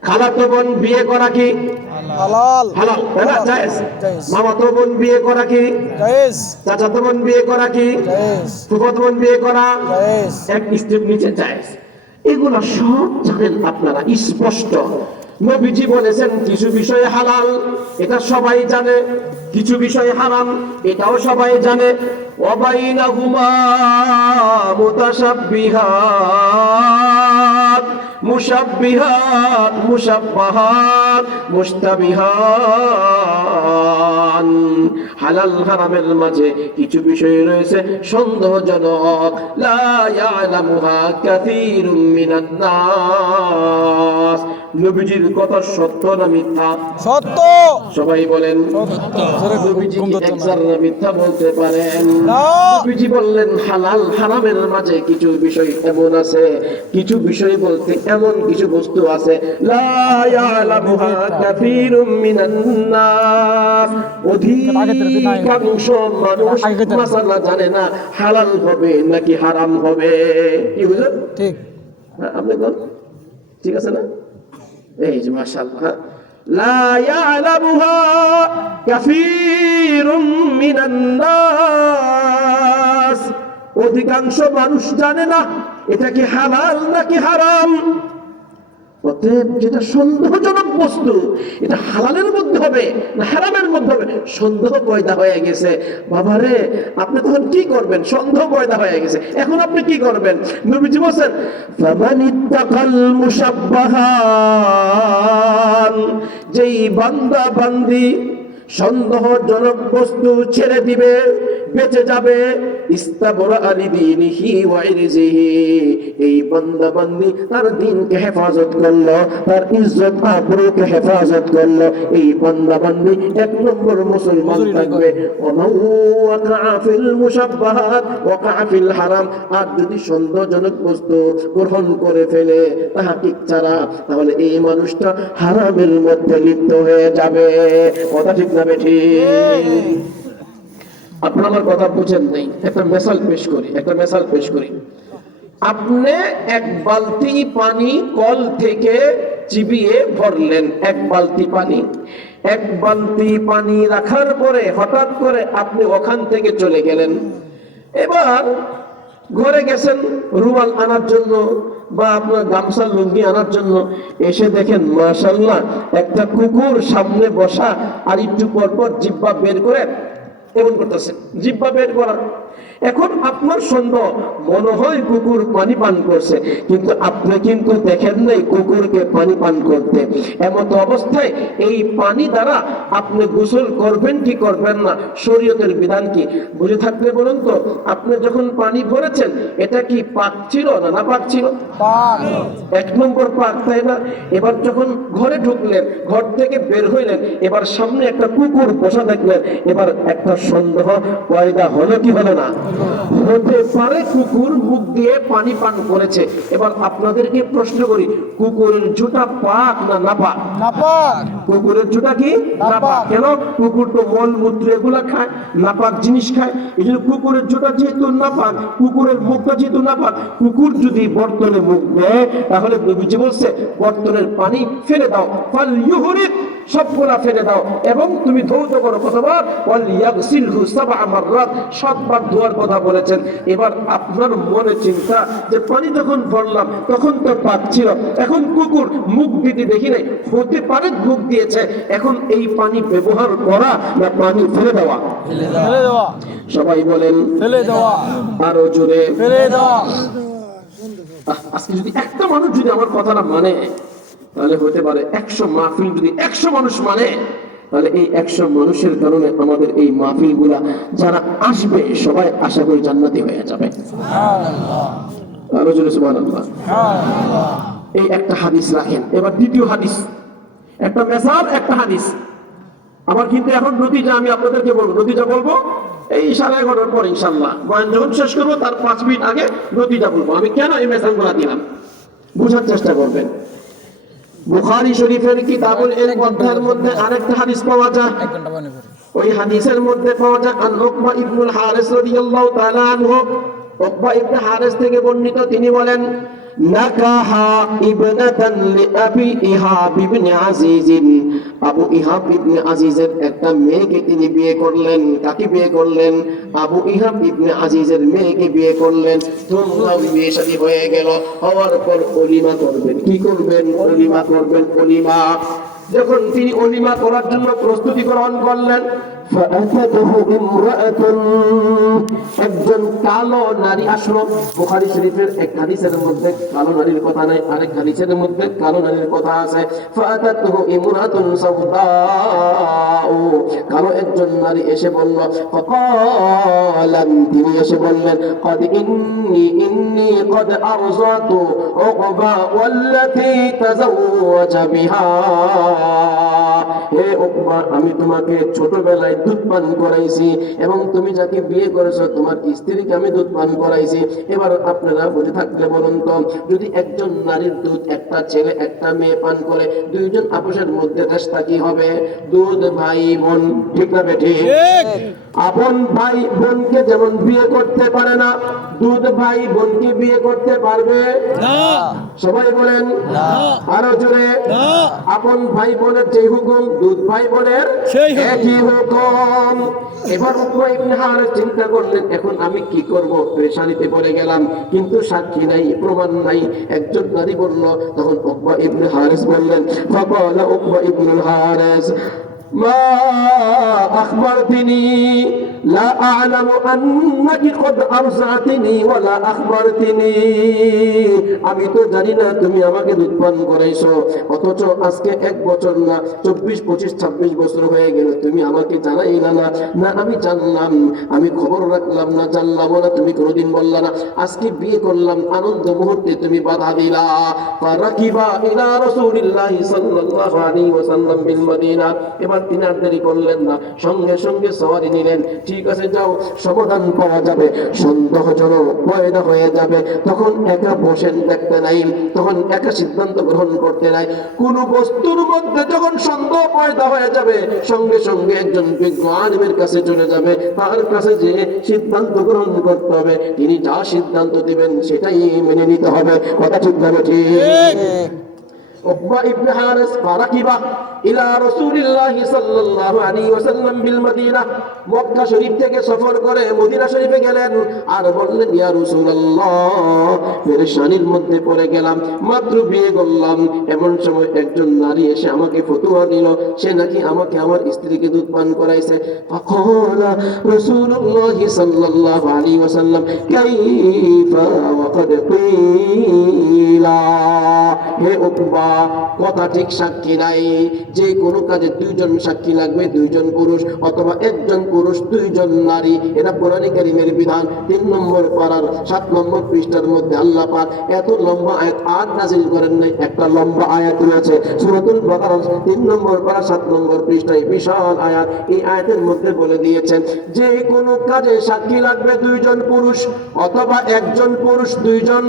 খালাতো বোন বিয়ে করা কি হালাল হালাল? তাই না? জায়েজ। জায়েজ। মামাতো বোন বিয়ে করা কি? জায়েজ চাচাতো বোন বিয়ে করা কি? জায়েজ ফুফাতো বোন বিয়ে করা জায়েজ এক স্টেপ নিচে জায়েজ। এগুলো সব জানেন আপনারা স্পষ্ট। নবীজি বলেছেন কিছু বিষয়ে হালাল, এটা সবাই জানে, কিছু বিষয়ে হারাম, এটাও সবাই জানে। ওয়াবাইনাহুমা মুতাশাব্বিহাত, মুশাব্বিহাত, মুশাব্বাহাত, মুশতাবিহান। হালাল হারামের মাঝে কিছু বিষয় রয়েছে সন্দেহজনক। লা ইয়ালামুহা কাসীরুম মিনান নাস। নবীজির কথা সত্য না মিথ্যা? সত্য সবাই বলেন। জোরে নবীজি ঘুম কি ধরতো এক না। জাররা মিথ্যা বলতে পারেন? না। নবীজি বললেন হালাল হারামের মাঝে কিছু বিষয় এমন আছে, কিছু বিষয় বলতে এমন কিছু বস্তু আছে লা ইয়ালামুহা কাসীরুম মিনান নাস। অধিকাংশ মানুষ মাসালা জানে না হালাল হবে নাকি হারাম হবে। কি বুঝলেন? ঠিক আপনি বল, ঠিক আছে না? এই যে মাশাআল্লাহ, লা ইয়ালামুহা কাসীরুম মিনান নাস। অধিকাংশ মানুষ জানে না এটা কি হালাল নাকি হারাম। অতএব যেটা সন্দেহজনক বস্তু এটা হালালের মধ্যে হবে না হারামের মধ্যে হবে, সন্দেহ পয়দা হয়ে গেছে। বাবারে আপনি তখন কি করবেন? সন্দেহ পয়দা হয়ে গেছে, এখন আপনি কি করবেন? নবীজি বলেন ফামানিত্তাকাল মুশাব্বাহান, যেই বান্দা বান্দি সন্দেহজনক বস্তু ছেড়ে দিবে, বেঁচে যাবে, ইস্তাবরা লিদীনিহি ওয়া ইরজিহি, এই বান্দা বান্দি তার দ্বীনকে হেফাজত করলো, তার ইজ্জত আবরুকে হেফাজত করলো, এই বান্দা বান্দি এক নম্বর মুসলমান থাকবে। ওমান ওয়াকা ফিল মুশাব্বাহাত ওয়াকা ফিল হারাম, আর যদি সন্দেহজনক বস্তু গ্রহণ করে ফেলে তাহাকিক ছাড়া, তাহলে এই মানুষটা হারামের মধ্যে লিপ্ত হয়ে যাবে। কথা ঠিক না বেঠিক? আপনার আমার কথা বুঝেন নাই। একটা মেসাল পেশ করি, একটা মেসাল পেশ করি। আপনি এক বালতি পানি কল থেকে চিবিয়ে ভরলেন, এক বালতি পানি। এক বালতি পানি রাখার পরে হঠাৎ করে আপনি ওখান থেকে চলে গেলেন। এবার ঘরে গেছেন রুমাল আনার জন্য বা আপনার গামছা লুঙ্গি আনার জন্য, এসে দেখেন মাশাআল্লাহ একটা কুকুর সামনে বসা, আর একটু পর পর জিহ্বা বের করে এমন করতেছে, জিহ্বা বের করা। এখন আপনার সন্দেহ, মনে হয় কুকুর পানি পান করছে, কিন্তু আপনি কিন্তু দেখেন নাই কুকুরকে পানি পান করতে। এমত অবস্থায় এই পানি দ্বারা আপনি গোসল করবেন কি করবেন না, শরীয়তের বিধান কি বুঝে থাকলে বলুন তো, আপনি যখন পানি ভরেছেন এটা কি পাক ছিল না না পাক ছিল? পাক। এক নম্বর পাক, তাই না? এবার যখন ঘরে ঢুকলেন, ঘর থেকে বের হইলেন, এবার সামনে একটা কুকুর বসা দেখলেন, এবার একটা সন্দেহ পয়দা হলো কি হলো না? হতে পারে কুকুর মুখ দিয়ে পানি পান করেছে। এবার আপনাদেরকে প্রশ্ন করি, কুকুরের জুতা পাক না নাপাক? নাপাক। কুকুরের জুতা কি নাপাক? নাপাক। কেন? কুকুর তো মল মূত্র এগুলা খায়, নাপাক জিনিস খায়। এই জন্য কুকুরের জুতা যেহেতু নাপাক, কুকুরের মুখটা যেহেতু নাপাক, কুকুর যদি বর্তনে মুখ দেয় তাহলে নবীজি বলছে বর্তনের পানি ফেলে দাও, ফাল ইউহরিক, সবগুলা ফেলে দাও, এবং তুমি ধৌত করো কতবার? ওয়াল ইয়াগসিলহু সাবআ মাররাত, 7 বার ধোয়ার কথা বলেছেন। এবার আপনার মনে চিন্তা যে পানি যখন ভরলাম তখন তো পাক ছিল, এখন কুকুর মুখ দিতে দেখি নাই, হতে পারে মুখ দিয়েছে, এখন এই পানি ব্যবহার করা না পানি ফেলে দেওয়া? ফেলে দেওয়া। সবাই বলেন ফেলে দেওয়া। আরো জোরে। ফেলে দেওয়া। আজকে যদি একটা মানুষ যদি আমার কথাটা মানে, তাহলে হতে পারে 100 মাহফিল যদি 100 মানুষ মানে, তাহলে এই 100 মানুষের কারণে আমাদের এই মাহফিল গুলা যারা আসবে সবাই আশা করি জান্নাতি হয়ে যাবে। আরো জোরে সুবহানাল্লাহ। এই একটা হাদিস রাখেন। এবার দ্বিতীয় হাদিস, একটা মেসাল একটা হাদিস। আমার কিন্তু এখন নতিজা আমি আপনাদেরকে বলবো, নতিজা বলবো এই 11:30 পর ইনশাআল্লাহ। বয়ান যখন শেষ করবো তার 5 মিনিট আগে নতিজা বলবো। আমি কেন এই মেসালগুলো দিলাম বুঝার চেষ্টা করবেন। বুখারী শরীফের কিতাবুল ইলম অধ্যায়ের মধ্যে আরেকটা হাদিস পাওয়া যায়। ওই হাদিসের মধ্যে পাওয়া যায় আন উকবা ইবনুল হারিস রাদিয়াল্লাহু তাআলা আনহু, উকবা ইবনে হারিস থেকে বর্ণিত, তিনি বলেন নাকাহা ইবনাতান লিআবি ইহাব ইবনে আজিজ, আবু ইহাব ইবনে আজিজের একটা মেয়েকে তিনি বিয়ে করলেন। কাকে বিয়ে করলেন? আবু ইহাব ইবনে আজিজের মেয়েকে বিয়ে করলেন। ধুমধাম বিয়ে শাদী হয়ে গেল। হওয়ার পর ওলিমা করবেন। কি করবেন? ওলিমা করবেন। ওলিমা যখন তিনি ওলিমা করার জন্য প্রস্তুতি গ্রহণ করলেন, একজন কালো নারী আসলো। বুখারী শরীফের এক হাদিসের মধ্যে কালো নারীর কথা নাই, আরেক হাদিসের মধ্যে কালো নারীর কথা আছে। ফাআতাতুহু ইমরাতুন সাওদাউ, কালো একজন নারী এসে বলল, ফাকালান, তিনি এসে বললেন, ক্বাদ ইন্নী ক্বাদ আরযাতু উকবা ওয়াল্লাতী তাযাওয়াজা বিহা, হে উকবা, আমি তোমাকে ছোটবেলায় দুধ পান করাইছি এবং তুমি যাকে বিয়ে করেছো তোমার স্ত্রীকে আমি দুধ পান করাইছি। এবার আপনারা বুঝে থাকলে বলুন তো, যদি একজন নারীর দুধ একটা ছেলে একটা মেয়ে পান করে, দুইজন আপোষের মধ্যে রেশতা কি হবে? দুধ ভাই বোন, ঠিক না বেঠিক? আপন ভাই বোনকে যেমন বিয়ে করতে পারে না, দুধ ভাই বোনকে বিয়ে করতে পারবে না। সবাই বলেন না। আরো জোরে। না। আপন ভাই বোনের যে হুকুম, দুধ ভাই বোনের সেই হুকুম। একই হুকুম। এবার উকবা ইবনে হারিস চিন্তা করলেন, এখন আমি কি করব? পেরেশানিতে পড়ে গেলাম, কিন্তু সাক্ষী নাই, প্রমাণ নাই। একজন নারী বলল, তখন উকবা ইবনে হারিস বললেন, ফাকালা উকবা ইবনে হারিস মা আখবারতিনি লা আ'লামু আন্নাকি ক্বাদ আরযাতিনি ওয়া লা আখবারতিনি, আমি তো জানি না তুমি আমাকে দুধ পান করাইছো, অথচ আজকে 1 বছর না 24, 25, 26 বছর হয়ে গেল, তুমি আমাকে জানাইলা না। না আমি জানলাম, আমি খবর রাখলাম না, জানলাম না, তুমি কোনোদিন বললা না। আজকে বিয়ে করলাম, আনন্দ মুহূর্তে তুমি বাধা দিলা। ফারাকিবা ইলা রাসূলিল্লাহি সাল্লাল্লাহু আলাইহি ওয়াসাল্লাম বিল মদিনা, এবার তিনি আর দেরি করলেন না, সঙ্গে সঙ্গে সওয়ারি নিলেন। ঠিক আছে, যাও, সমাধান পাওয়া যাবে, সন্দেহ যেন পয়দা হয়ে যাবে। তখন একা বসেন দেখতে নাই, তখন একা সিদ্ধান্ত গ্রহণ করতে নাই। কোন বস্তুর মধ্যে যখন সন্দেহ পয়দা হয়ে যাবে, সঙ্গে সঙ্গে একজন বিজ্ঞ আলিমের কাছে চলে যাবে, তার কাছে যে সিদ্ধান্ত গ্রহণ করতে হবে। তিনি যা সিদ্ধান্ত দিবেন সেটাই মেনে নিতে হবে। কথা ঠিক না ঠিক? উকবা ইবনে হারিস ফারাকিবা ইলা রাসূলিল্লাহি সাল্লাল্লাহু আলাইহি ওয়াসাল্লাম বিল মদিনা, মক্কা শরীফ থেকে সফর করে মদিনা শরীফে গেলেন আর বললেন, ইয়া রাসূলুল্লাহ, পেরেশানির মধ্যে পড়ে গেলাম, মাত্র বিয়ে করলাম, এমন সময় একজন নারী এসে আমাকে ফতোয়া দিল, সে নাকি আমাকে আমার স্ত্রীকে দুধ পান করাইছে। ফাকালা রাসূলুল্লাহি সাল্লাল্লাহু আলাইহি ওয়াসাল্লাম, কাইফা ওয়া ক্বাদ কিলা, হে উকবা, কথা ঠিক সাক্ষী নাই, যে কোনো কাজে দুইজন সাক্ষী লাগবে, দুইজন পুরুষ অথবা একজন পুরুষ দুইজন নারী, এটা কোরআন কারীমের বিধান। 3 নম্বর পারার 7 নম্বর পৃষ্ঠার মধ্যে আল্লাহ পাক এত লম্বা আয়াত আর নাযিল করেন নাই, একটা লম্বা আয়াত রয়েছে সূরাতুল বাকারা 3 নম্বর পারা 7 নম্বর পৃষ্ঠায় বিশাল আয়াত। এই আয়াতের মধ্যে বলে দিয়েছেন যে কোনো কাজে সাক্ষী লাগবে দুইজন পুরুষ অথবা একজন পুরুষ দুইজন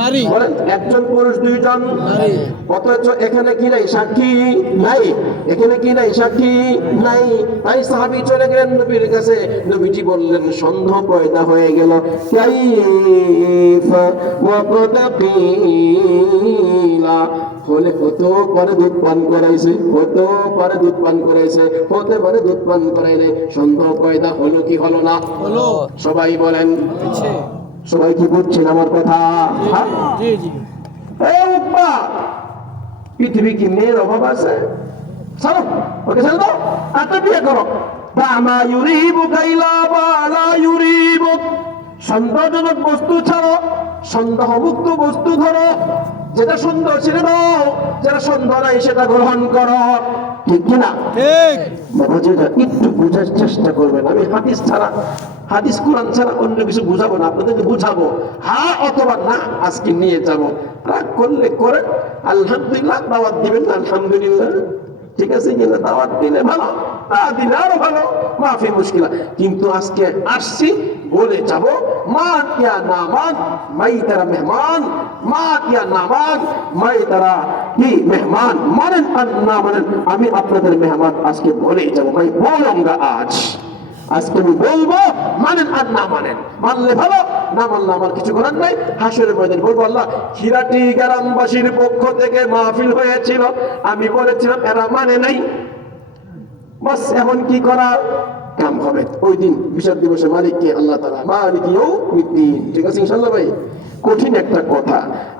নারী। বলেন, একজন পুরুষ দুইজন নারী। অথচ এখানে কি নাই? সাক্ষী নাই। এখানে কি নাই? সাক্ষী নাই। তাই সাহাবী চলে গেলেন নবীর কাছে, নবীজি বললেন, সন্দেহ পয়দা হয়ে গেল, কাইফা ওয়া ক্বাদ কিলা, হলে হতে পারে দুধ পান করাইছে, হতে পারে দুধ পান করাইছে, হতে পারে দুধ পান করাইলে, সন্দেহ পয়দা হলো কি হলো না? হলো। সবাই বলেন, হচ্ছে। সবাই কি বুঝছেন আমার কথা? হ্যাঁ? জি জি। এই উকবা, পৃথিবী কি মেয়ের অভাব আছে? চলো ওকে ছেড়ে দাও, আর তো বিয়ে করো। বামা ইউরিবু কাইলা বালা ইউরিবু, সন্দেহজনক বস্তু ছাড়ো, সন্দেহমুক্ত বস্তু ধরো, যেটা সুন্দর ছেড়ে দাও, যেটা সুন্দর নাই সেটা গ্রহণ করো, ঠিক কিনা? ঠিক। বাবাজিরা একটু বোঝার চেষ্টা করবেন, আমি হাদিস ছাড়া, হাদিস কোরআন ছাড়া অন্য কিছু বুঝাবো না, আপনাদেরকে বুঝাবো, হ্যাঁ অথবা না আজকে নিয়ে যাব। রাগ করলে করেন, আলহামদুলিল্লাহ, দাওয়াত দিবেন না আলহামদুলিল্লাহ, ঠিক আছে কিনা? দাওয়াত দিলে ভালো, না দিলে আরো ভালো, মাফি মুশকিলা। কিন্তু আজকে আসছি বলে যাব, মা কিয়া নামান মাই তারা মেহমান, মা কিয়া নামান মাই তারা কি মেহমান, মানেন আর না মানেন, আমি আপনাদের মেহমান আজকে বলে যাবো ভাই, বলুঙ্গা আজ, আজকে আমি বলবো, মানেন আর না মানেন, মানলে ভালো, না মানলে আমার কিছু করার নাই। হাসরের ময়দানে বলবো, আল্লাহ, খিরাটি গ্রামবাসীর পক্ষ থেকে মাহফিল হয়েছিল, আমি বলেছিলাম এরা মানে নাই, বাস এখন কি করা কাম হবে। ওই দিন বিচার দিবসে মালিককে আল্লাহ তাআলা মালিকিয়ৌমিদ্দিন, ঠিক আছে ইনশাআল্লাহ ভাই? কঠিন একটা কথা,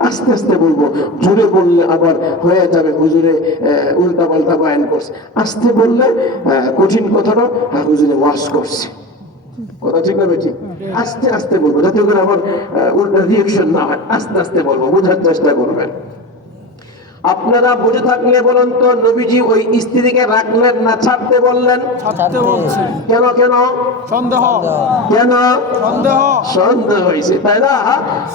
আস্তে আস্তে বলবো, জোরে বললে আবার হয়ে যাবে হুজুরে উল্টা পাল্টা বয়ান করছে, আস্তে বললে কঠিন কথাটা হুজুরে ওয়াজ করছে, কথা ঠিক না বেঠিক? আস্তে আস্তে বলবো যাতে করে আমার উল্টা রিয়েকশন না হয়, আস্তে আস্তে বলবো, বোঝার চেষ্টা করবেন। আপনারা বুঝে থাকলে বলুন তো, নবীজি ওই স্ত্রীকে রাখলেন না ছাড়তে বললেন? ছাড়তে বলছি। কেন কেন? সন্দেহ। কেন? সন্দেহ। সন্দেহ হয়েছে, তাই না?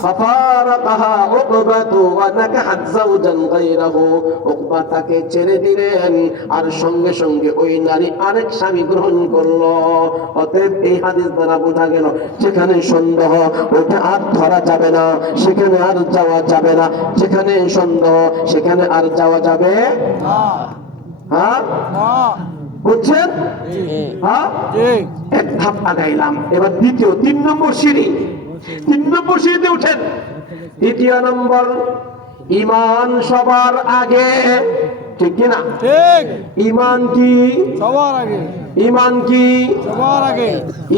ফাফারাকাহা উকবাতু ওয়া নাকাহাত যাওজান গায়রাহু, উকবা তাকে ছেড়ে দিলেন আর সঙ্গে সঙ্গে ওই নারী আরেক স্বামী গ্রহণ করলো। অতএব এই হাদিস দ্বারা বোঝা গেল, যেখানে সন্দেহ ওটা আর ধরা যাবে না, সেখানে আর যাওয়া যাবে না, যেখানে সন্দেহ সেখানে আর যাওয়া যাবে না। হ্যাঁ, না। বুঝছেন? হ্যাঁ, জি। এক ধাপ আগাইলাম, এবার দ্বিতীয় 3 নম্বর সিঁড়ি, 3 নম্বর সিঁড়িতে উঠেন। দ্বিতীয় নম্বর, ঈমান সবার আগে, ঠিক কিনা? ঠিক। ঈমান কি? সবার আগে। ঈমান কি? সবার আগে।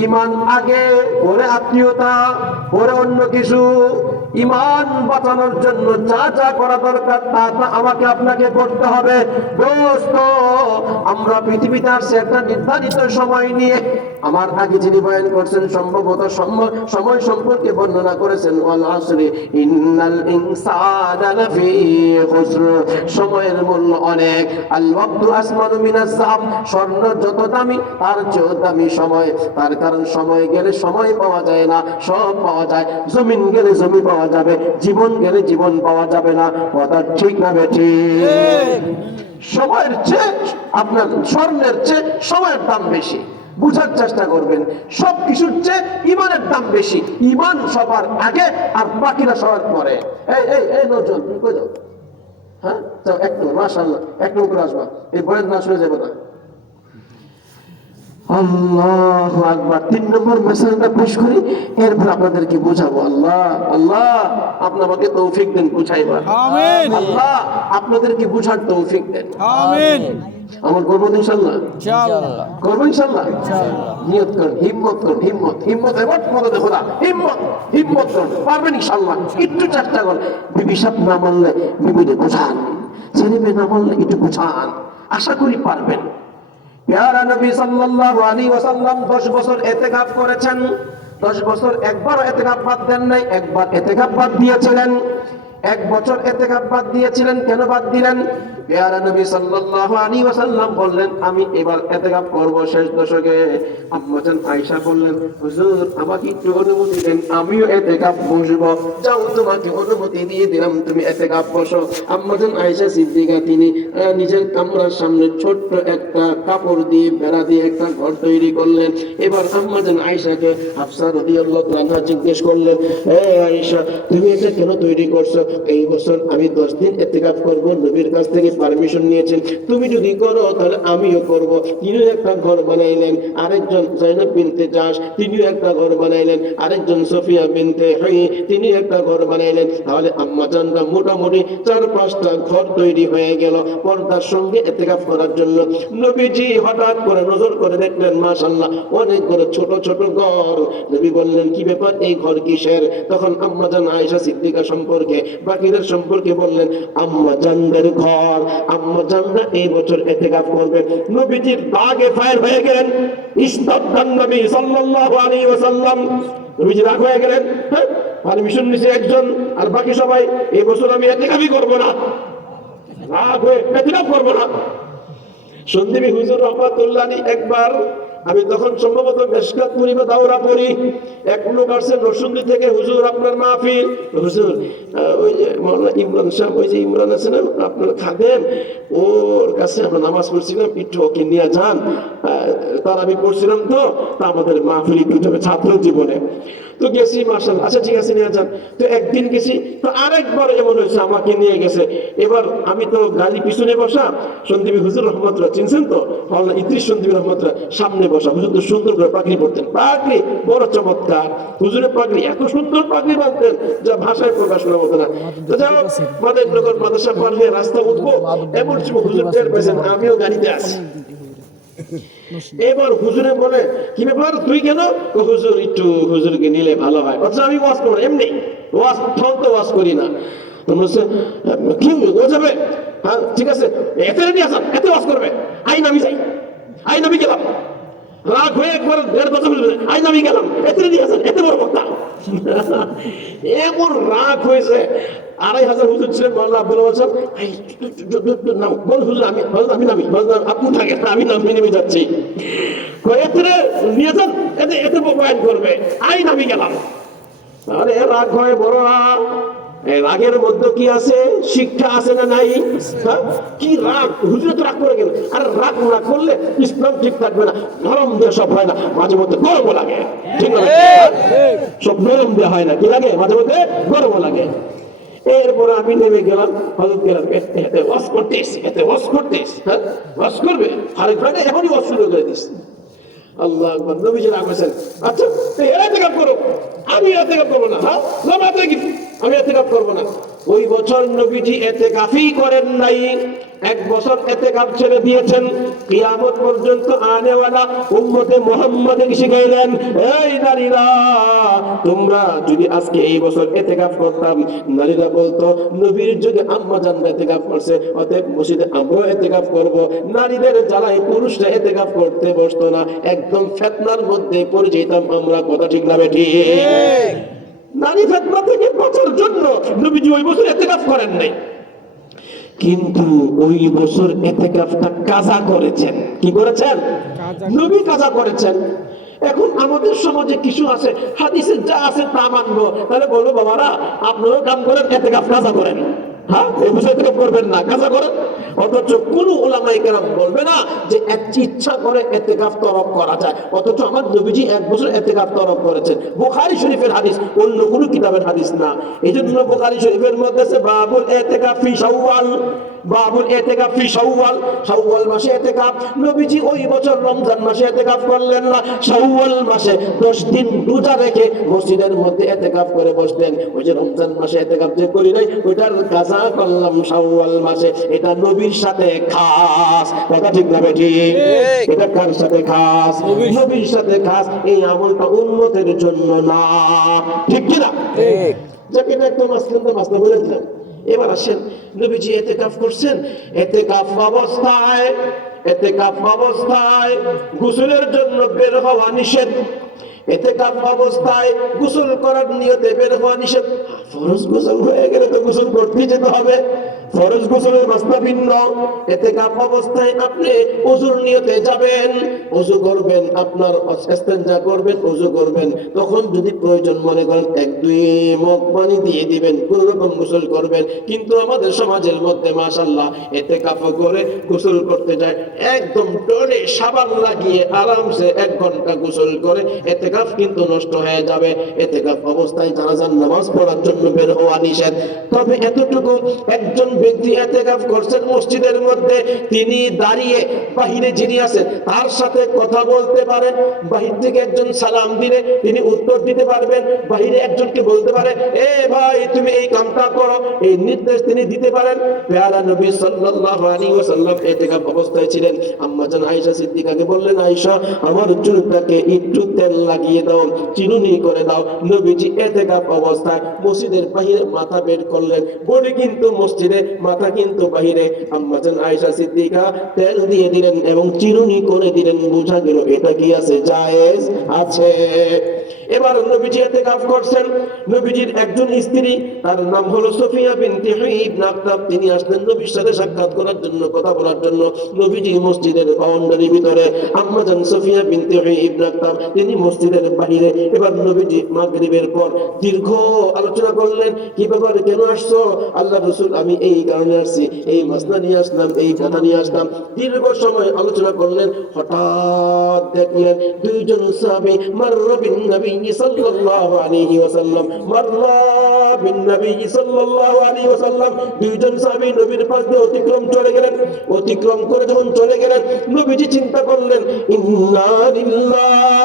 ঈমান আগে, ওরে আত্মীয়তা, ওরে অন্য কিছু। ঈমান বাঁচানোর জন্য যা যা করা দরকার তা তা আমাকে আপনাকে করতে হবে। দোস্ত, আমরা পৃথিবীতে আসছি একটা নির্ধারিত সময় নিয়ে। আমার আগে যিনি বয়ান করছেন সম্ভবত সময় সম্পর্কে বর্ণনা করেছেন, ওয়াল আসরি ইন্নাল ইনসানা লাফি খুসর, সময়ের মূল্য অনেক। আল ওয়াক্তু আসমানু মিনাজ যাহাব, স্বর্ণ যত দামি তার চেয়েও দামি সময়, তার কারণ সময় গেলে সময় পাওয়া যায় না, সব পাওয়া যায়। জমিন গেলে জমি পাওয়া যাবে, জীবন গেলে জীবন পাওয়া যাবে না, কথা ঠিক না বেঠিক? সময়ের চেয়ে, আপনার স্বর্ণের চেয়ে সময়ের দাম বেশি, বুঝার চেষ্টা করবেন। সব কিছুর চেয়ে ঈমানের দাম বেশি, ঈমান সবার আগে আর বাকিরা সবার পরে। এই এই এই নজর, তুমি কই যাও? হ্যাঁ যাও, এক নম্বর, মাশাআল্লাহ, এক নম্বর আসবা, এই বয়ান না শুনে যাবে না। আল্লাহু আকবার। 3 নম্বর মেসেজটা পেশ করি, এরপর আপনাদেরকে বুঝাবো। আল্লাহ আল্লাহ আপনি আমাকে তৌফিক দেন বুঝাইবার। আমিন। আল্লাহ আপনাদেরকে বুঝার তৌফিক দেন। আমিন। আমার করবো তো ইনশাল্লাহ, ইনশাআল্লাহ। করবো ইনশাল্লাহ। নিয়ত করেন, হিম্মত করেন, হিম্মত হিম্মত এবার মদদে খোদা, হিম্মত হিম্মত করেন, পারবেন ইনশাল্লাহ। একটু চেষ্টা করেন। বিবি সাহেব না মানলে বিবিকে বুঝান, ছেলে মেয়ে না মানলে একটু বুঝান, আশা করি পারবেন। প্যারা নবী সাল্লাল্লাহু আলাইহি ওয়াসাল্লাম 10 বছর ইতিকাফ করেছেন। 10 বছর একবার ইতিকাফ বাদ দেন নাই, একবার ইতিকাফ বাদ দিয়েছিলেন। 1 বছর ইতিকাফ বাদ দিয়েছিলেন। কেন বাদ দিলেন? প্যারা নবী সাল্লাল্লাহু আলাইহি ওয়াসাল্লাম বললেন আমি এবার ইতিকাফ করব শেষ দশকে। আম্মাজান আয়েশা বললেন হুজুর আমাকে একটু অনুমতি দেন, আমিও ইতিকাফ বসবো। যাও তোমাকে অনুমতি দিয়ে দিলাম, তুমি ইতিকাফ বসো। আম্মাজান আয়েশা সিদ্দিকা তিনি নিজের কামরার সামনে ছোট্ট একটা কাপড় দিয়ে বেড়া দিয়ে একটা ঘর তৈরি করলেন। এবার আম্মাজান আয়েশাকে হাফসা রাদিয়াল্লাহু তাআলা জিজ্ঞেস করলেন, এ আয়েশা তুমি এটা কেন তৈরি করছো? এই বছর আমি 10 দিন ইতিকাফ করব, নবীর কাছ থেকে পারমিশন নিয়েছেন, তুমি যদি করো তাহলে আমিও করব। তিনিও একটা ঘর বানাইলেন। আরেকজন জাইনাব বিনতে জাশ তিনিও একটা ঘর বানাইলেন। আরেকজন সফিয়া বিনতে হুই তিনি একটা ঘর বানাইলেন। তাহলে আম্মাজানরা মোটামুটি 4-5টা ঘর তৈরি হয়ে গেল পর্দার সঙ্গে ইতিকাফ করার জন্য। নবীজি হঠাৎ করে নজর করে দেখলেন মাশাআল্লাহ অনেকগুলো ছোট ছোট ঘর। নবী বললেন কি ব্যাপার, এই ঘর কিসের? তখন আম্মাজান আয়েশা সিদ্দিকা সম্পর্কে বাকিদের সম্পর্কে বললেন আম্মাজানদের ঘর, আম্মাজানরা এই বছর ইতিকাফ করবেন। নবীজির রাগে ফায়ার হয়ে গেলেন। ইস্তাদান নবী সাল্লাল্লাহু আলাইহি ওয়াসাল্লাম, নবীজি রাগ হয়ে গেলেন। হ্যাঁ, পারমিশন নিছে একজন আর বাকি সবাই এই বছর আমি ইতিকাফই করব না, রাগ হয়ে ইতিকাফ করব না। সন্দীপী হুজুর রহমাতুল্লাহ আলাইহি একবার, আমি তখন সম্ভবত মেশকাত পড়ি বা দাওরা পড়ি, এক লোক আসছে নরসিংদী থেকে, হুজুর আপনার মাহফিল। হুজুর ওই যে মাওলানা ইমরান সাহেব, ওই যে ইমরান আছে না আপনার খাদেম, ওর কাছে আমরা নামাজ পড়ছিলাম, একটু ওকে নিয়ে যান। তার আমি পড়ছিলাম তো, তা আমাদের মাহফিল একটু যাবে ছাত্র জীবনে। তো গেছি মাশাআল্লাহ, আচ্ছা ঠিক আছে নিয়ে যান। তো একদিন গেছি, তো আরেকবার এমন হয়েছে আমাকে নিয়ে গেছে। এবার আমি তো গাড়ি পিছনে বসা, সন্দীপী হুজুর রহমতুল্লাহ চিনছেন তো, মাওলানা ইদ্রিস সন্দীপী রহমতুল্লাহ সামনে বসা। হুজুর তো সুন্দর করে পাগড়ি পরতেন, পাগড়ি বড় চমৎকার। হুজুরের পাগড়ি এত সুন্দর পাগড়ি বাঁধতেন যা ভাষায় প্রকাশ করার মতো না। তো যাও মাদারনগর মাদ্রাসা পার হয়ে রাস্তা উঠবো, এমন সময় হুজুর টের পেয়েছেন আমিও গাড়িতে আছি। এবার হুজুরে বলে কি ব্যাপার তুই কেন? হুজুর একটু হুজুরকে নিলে ভালো হয়। অথচ আমি ওয়াজ করবো এমনি, ওয়াজ তো ওয়াজ করি না। কি ও যাবে? হ্যাঁ ঠিক আছে, এতে রেডি আসান, এতে ওয়াজ করবে। আইন আমি যাই, আইন আমি গেলাম। রাগ হয়ে একবার 1.5 বছর আইন আমি গেলাম, এতে রেডি আসান, এতে বড় বক্তা। এমন রাগ হয়েছে। 2500 হুজুর ছিলেন, মাওলানা আব্দুল ওয়াহাব বল হুজুর আমি নামি, আপনি থাকেন, আমি নেমে যাচ্ছি। এতে নিয়ে যান, এতে বয়ান করবে, আইন আমি গেলাম। আরে রাগ হয় বড়। রাগের মধ্যে কি আছে? শিক্ষা আছে না নাই? কি রাগ, হুজুরে তো রাগ করে গেল। আর রাগ না করলে ইসলাম ঠিক থাকবে না। নরম দিয়ে সব হয় না, মাঝে মধ্যে গরম লাগে। ঠিক না? সব নরম দিয়ে হয় না, কি লাগে? মাঝে মধ্যে গরম লাগে। এরপরে আমি নেমে গেলাম, হযরত গেলাম, এতে ওয়াজ করতেছ, এতে ওয়াজ করতেছ, হ্যাঁ ওয়াজ করবে আরেক ভাই এখনই ওয়াজ শুরু করে দিস। আল্লাহ আকবার। নবীজি রাগ হয়েছেন, আচ্ছা এরা ইতিকাফ করো, আমি ইতিকাফ করবো না। হ্যাঁ আমি ইতিকাফ করবো না। ওই বছর নবীজি ইতিকাফই করেন নাই, 1 বছর ইতিকাফ ছেড়ে দিয়েছেন। কিয়ামত পর্যন্ত আনেওয়ালা উম্মতে মুহাম্মাদের শিখাইলেন, এই নারীরা তোমরা যদি আজকে এই বছর ইতিকাফ করতাম, নারীরা বলতো নবীর যদি আম্মা জানরা ইতিকাফ করছে অতএব মসজিদে আমরাও ইতিকাফ করব। নারীদের জ্বালায় পুরুষরা ইতিকাফ করতে বসতো না, একদম ফিতনার মধ্যে পড়ে যেতাম আমরা। কথা ঠিক না বেঠিক? নারী ফিতনা থেকে বাঁচার জন্য নবীজি ওই বছর ইতিকাফ করেন নাই, কিন্তু ওই বছর ইতিকাফটা কাজা করেছেন। কি করেছেন? নবী কাজা করেছেন। এখন আমাদের সমাজে কিছু আছে হাদিসে যা আছে তা মানবো, তাহলে বলবো বাবারা আপনারাও কাম করেন, ইতিকাফ কাজা করেন। হ্যাঁ এই বছর ইতিকাফ করবেন না, কাজা করেন। অথচ কোন উলামায়ে কেরাম বলবে না যে ইচ্ছা করে ইতিকাফ তরক করা যায়। অথচ আমার নবীজি 1 বছর ইতিকাফ তরক করেছেন। বুখারী শরীফের হাদিস, অন্য কোনো কিতাবের হাদিস না। এইজন্য বুখারী শরীফের মধ্যে আছে বাবুল ইতিকাফ ফি শাওয়াল, বাবুল ইতিকাফ ফি শাওয়াল, শাওয়াল মাসে ইতিকাফ। নবীজি ওই বছর রমজান মাসে ইতিকাফ করলেন না, শাওয়াল মাসে 10 দিন রোজা রেখে মসজিদের মধ্যে ইতিকাফ করে বসলেন। ওই যে রমজান মাসে ইতিকাফ যে করি নাই, ওইটার কাজা করলাম শাওয়াল মাসে। এটা নবীর সাথে খাস, কথা ঠিক না বেঠি? এটা কার সাথে খাস? নবীর সাথে খাস। এই আমলটা উম্মতের জন্য না, ঠিক কি না? যাকে এটা একদম মাসলা বলে দিলাম। এবার আসেন, নবীজি ইতিকাফ করছেন, ইতিকাফ অবস্থায় গোসলের জন্য বের হওয়া নিষেধ। ইতিকাফ অবস্থায় গোসল করার নিয়তে বের হওয়া নিষেধ। ফরজ গোসল হয়ে গেলে তো গোসল করতে যেতে হবে, ফরজ গোসলের মাসলা ভিন্ন। ইতিকাফ অবস্থায় আপনি ওযুর নিয়তে যাবেন, ওযু করবেন, আপনার ইস্তেনজা করবেন, ওযু করবেন। তখন যদি প্রয়োজন মনে করেন 1-2 মগ পানি দিয়ে দিবেন, কোন রকম গোসল করবেন। কিন্তু আমাদের সমাজের মধ্যে মাশাআল্লাহ ইতিকাফ করে গোসল করতে যায়, একদম টনে সাবান লাগিয়ে আরামসে 1 ঘন্টা গোসল করে। ইতিকাফ কিন্তু নষ্ট হয়ে যাবে। ইতিকাফ অবস্থায় জানাজার নামাজ পড়ার জন্য বের হওয়া নিষেধ। তবে এতটুকু, একজন ব্যক্তি ইতিকাফ করছেন মসজিদের মধ্যে, তিনি দাঁড়িয়ে বাহিরে যিনি আছেন তার সাথে কথা বলতে পারেন। বাহির থেকে একজন সালাম দিলে তিনি উত্তর দিতে পারবেন। বাহিরে একজনকে বলতে পারে, এ ভাই তুমি এই কামটা করো, এই নির্দেশ তিনি দিতে পারেন। পেয়ারা নবী সাল্লাল্লাহু আলাইহি ওয়াসাল্লাম ইতিকাফ অবস্থায় ছিলেন। আম্মা জান আয়েশা সিদ্দিকাকে বললেন, আয়েশা আমার চুলটাকে একটু তেল লাগিয়ে দাও, চিরুনি করে দাও। নবীজি ইতিকাফ অবস্থায় মসজিদের বাহিরে মাথা বের করলেন, বডি কিন্তু মসজিদে, মাথা কিন্তু বাহিরে। আম্মা জান আয়েশা সিদ্দিকা তেল দিয়ে দিলেন এবং চিরুনি করে দিলেন। বোঝা গেল এটা কি আছে? জায়েজ আছে। এবার নবীজি ইতিকাফ করছেন। নবীজির একজন স্ত্রী, তার নাম হলো সফিয়া বিনতে হুয়াই ইবনে আখতাব, তিনি আসলেন নবীর সাথে সাক্ষাৎ করার জন্য, কথা বলার জন্য। নবীজি মসজিদের বাউন্ডারির ভিতরে, আম্মা জান সফিয়া বিনতে হুয়াই ইবনে আখতাব তিনি মসজিদের বাইরে। এবার নবীজি মাগরিবের পর দীর্ঘ আলোচনা করলেন, কি ব্যাপার, কেন আসছো? আল্লাহ রাসূল, আমি এই কারণে আসছি, এই মাসলা নিয়ে আসলাম, এই কথা নিয়ে আসলাম। দীর্ঘ সময় আলোচনা করলেন। হঠাৎ দেখলেন 2 জন সাহাবী মাররা বিন নবী সাল্লাল্লাহু আলাইহি ওয়াসাল্লাম, মাররা বিন নবী সাল্লাল্লাহু আলাইহি ওয়াসাল্লাম 2 জন সাহাবী নবীর পাশ দিয়ে অতিক্রম চলে গেলেন। অতিক্রম করে যখন চলে গেলেন, নবীজি চিন্তা করলেন, ইন্না লিল্লাহ,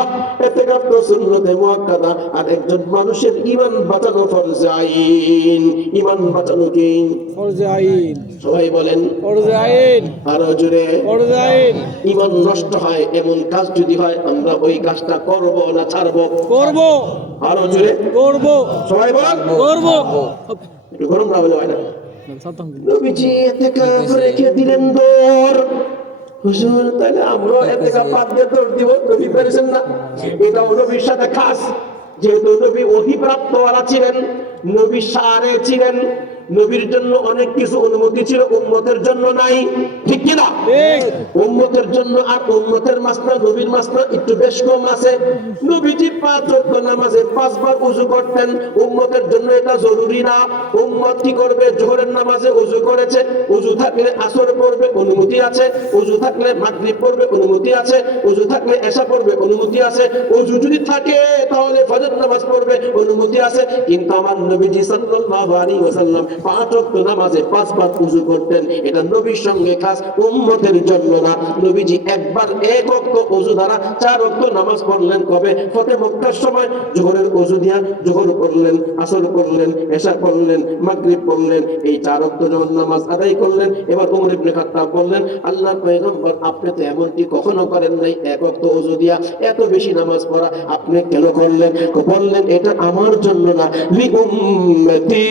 ইতিকাফ তো সুন্নতে মুআক্কাদা, আর একজন মানুষের ঈমান বাঁচানো ফরজ আইন। ঈমান বাঁচানো কি? ফরজে আইন, সবাই বলেন ফরজে আইন, আরো জোরে। ফরজে আইন। ঈমান নষ্ট হয় এমন কাজ যদি হয়, আমরা ওই কাজটা করব না ছাড়ব? করব, আরো জোরে করব, সবাই বলেন। করব। একটু গরম না হলে হয় না। নবীজি ইতিকাফ রেখে দিলেন দৌড়। হুজুর, তাহলে আমরা ইতিকাফ বাদ দিয়ে দৌড় দিব? নবী পেরেছেন না? এটা নবীর সাথে খাস। যেহেতু নবী ওহী প্রাপ্ত ওরা ছিলেন, নবী সারে ছিলেন, নবীর জন্য অনেক কিছু অনুমতি ছিল, উম্মতের জন্য নাই, ঠিক কি না? উম্মতের জন্য আর উম্মতের মাসলা, নবীর মাসলা একটু বেশ কম আছে। নবীজি 5 ওয়াক্ত নামাজে 5 বার ওযু করতেন, উম্মতের জন্য এটা জরুরি না। উম্মত কি করবে? যোহরের নামাজে ওযু করেছে, ওযু থাকলে আসর পড়বে, অনুমতি আছে। ওযু থাকলে মাগরিব পড়বে, অনুমতি আছে। ওযু থাকলে এশা পড়বে, অনুমতি আছে। ওযু যদি থাকে তাহলে ফজর নামাজ পড়বে, অনুমতি আছে। কিন্তু আমার নবীজি সাল্লাল্লাহু আলাইহি ওয়াসাল্লাম 5 ওয়াক্ত নামাজে 5 বার ওযু করতেন। এটা নবীর সঙ্গে খাস, উম্মতের জন্য না। নবীজি একবার 1 ওয়াক্ত ওযু দ্বারা 4 ওয়াক্ত নামাজ পড়লেন। কবে? ফতে মক্কার সময় যোহরের ওযু দিয়া যোহর পড়লেন, আসর পড়লেন, এশা পড়লেন, মাগরিব পড়লেন। এই 4 ওয়াক্ত নামাজ আদায় করলেন। এবার ওমর ইবনে খাত্তাব বললেন, আল্লাহর পয়গম্বর, আপনি তো এমনটি কখনো করেন নাই, 1 ওয়াক্ত ওযু দিয়া এত বেশি নামাজ পড়া আপনি কেন করলেন? বললেন, এটা আমার জন্য না, লি উম্মতি,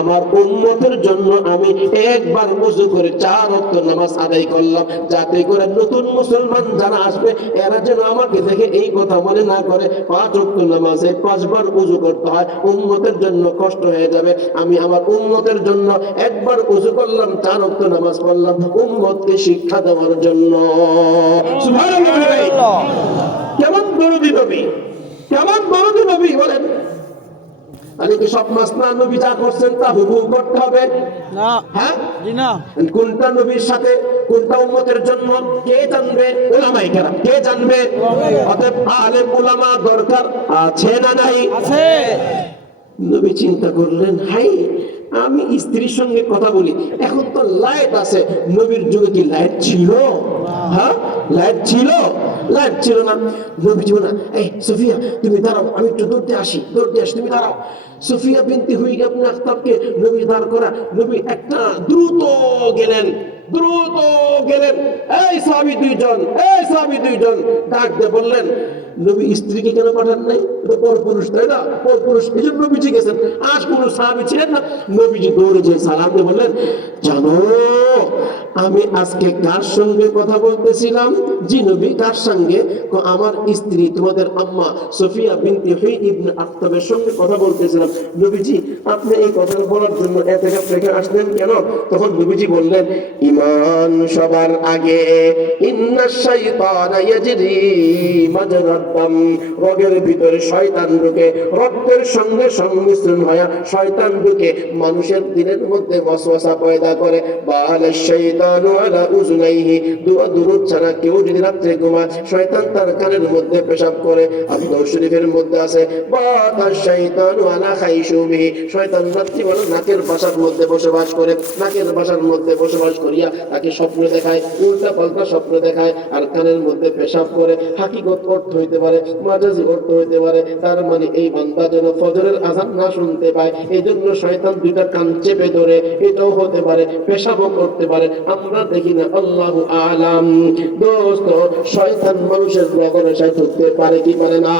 আমার উম্মতের জন্য আমি একবার ওযু করে 4 ওয়াক্ত নামাজ আদায় করলাম, যাতে করে নতুন মুসলমান যারা আসবে এরা যেন আমাকে দেখে এই কথা মনে না করে 5 ওয়াক্ত নামাজে 5 বার ওযু করতে হয়, উম্মতের জন্য কষ্ট হয়ে যাবে। আমি আমার উম্মতের জন্য একবার ওযু করলাম, 4 ওয়াক্ত নামাজ পড়লাম, উম্মতকে শিক্ষা দেওয়ার জন্য। সুবহানাল্লাহ। কেমন দরদি নবী, কেমন দরদি নবী বলেন। আরে কি সব মাসলা নবী যা করছেন তা হুবহু করতে হবে? না, হ্যাঁ, জি না। কোনটা নবীর সাথে, কোনটা উম্মতের জন্য কে জানবে? উলামায়ে কেরাম। কে জানবে? অতএব আলেম উলামা দরকার আছে না নাই? আছে। নবী চিন্তা করলেন, হাই, আমি স্ত্রীর সঙ্গে কথা বলি। এখন তো লাইট আছে, নবীর যুগে কি লাইট ছিল? হ্যাঁ, লাইট ছিল? লাইট ছিল না। নবীজি বলে, এই সুফিয়া তুমি দাঁড়াও, আমি একটু দৌড়তে আসি, তুমি দাঁড়াও। সুফিয়া বিনতে হুয়াই ইবনে আখতাবকে নবী দাঁড় করা, নবী একটা দ্রুত গেলেন, দ্রুত গেলেন। এই সাহাবী দুইজন ডাক দিয়ে বললেন, নবী স্ত্রীকে কেন পাঠান নাই? এটা পরপুরুষ, তাই না? পরপুরুষ, এই জন্য নবীজি গেছেন। আজ কোন সাহাবী ছিলেন না। নবীজি দৌড়ে যে সালাম দিয়ে বললেন, জানো আমি আজকে কার সঙ্গে কথা বলতেছিলাম? জি নবী, কার সঙ্গে? আমার স্ত্রী তোমাদের আম্মা সফিয়া বিনতে হুয়াই ইবনে আখতাবের সঙ্গে কথা বলতেছিলাম। নবীজি আপনি এই কথা বলার জন্য এতেকাফ রেখে আসলেন কেন? তখন নবীজি বললেন, ঈমান সবার আগে। ইন্নাশ শাইতানা ইয়াজরি মাজরাদ দাম, রগের ভিতরে শয়তান ঢুকে, রক্তের সঙ্গে সংমিশ্রণ হয় শয়তান ঢুকে মানুষের দিলের মধ্যে ওয়াসওয়াসা পয়দা করে। বালাশ শাইতানু আলা উযুনাইহি, দুআ দুরূদ ছাড়া কেউ যদি রাতে ঘুমায় শয়তান তার কানের মধ্যে পেশাব করে। আর দরুদ শরীফের মধ্যে আছে, বাতাশ শাইতানু আলা খাইশুমিহি, শয়তান রাত্রিবেলা নাকের বাসার মধ্যে বসবাস করে, নাকের বাসার মধ্যে বসবাস করিয়া তাকে স্বপ্ন দেখায়, উল্টা পাল্টা স্বপ্ন দেখায়, আর কানের মধ্যে পেশাব করে। হাকিকত অর্থ হইতে পারে, মাজাজি অর্থ হইতে পারে, তার মানে এই বান্দা যেন ফজরের আযান না শুনতে পায়, এই জন্য শয়তান দুইটা কান চেপে ধরে। এটাও হতে পারে, পেশাবও করতে পারে, আমরা দেখি না, আল্লাহু আলাম। দোস্ত, শয়তান মানুষের রগরেশায় ঢুকতে পারে কি পারে না?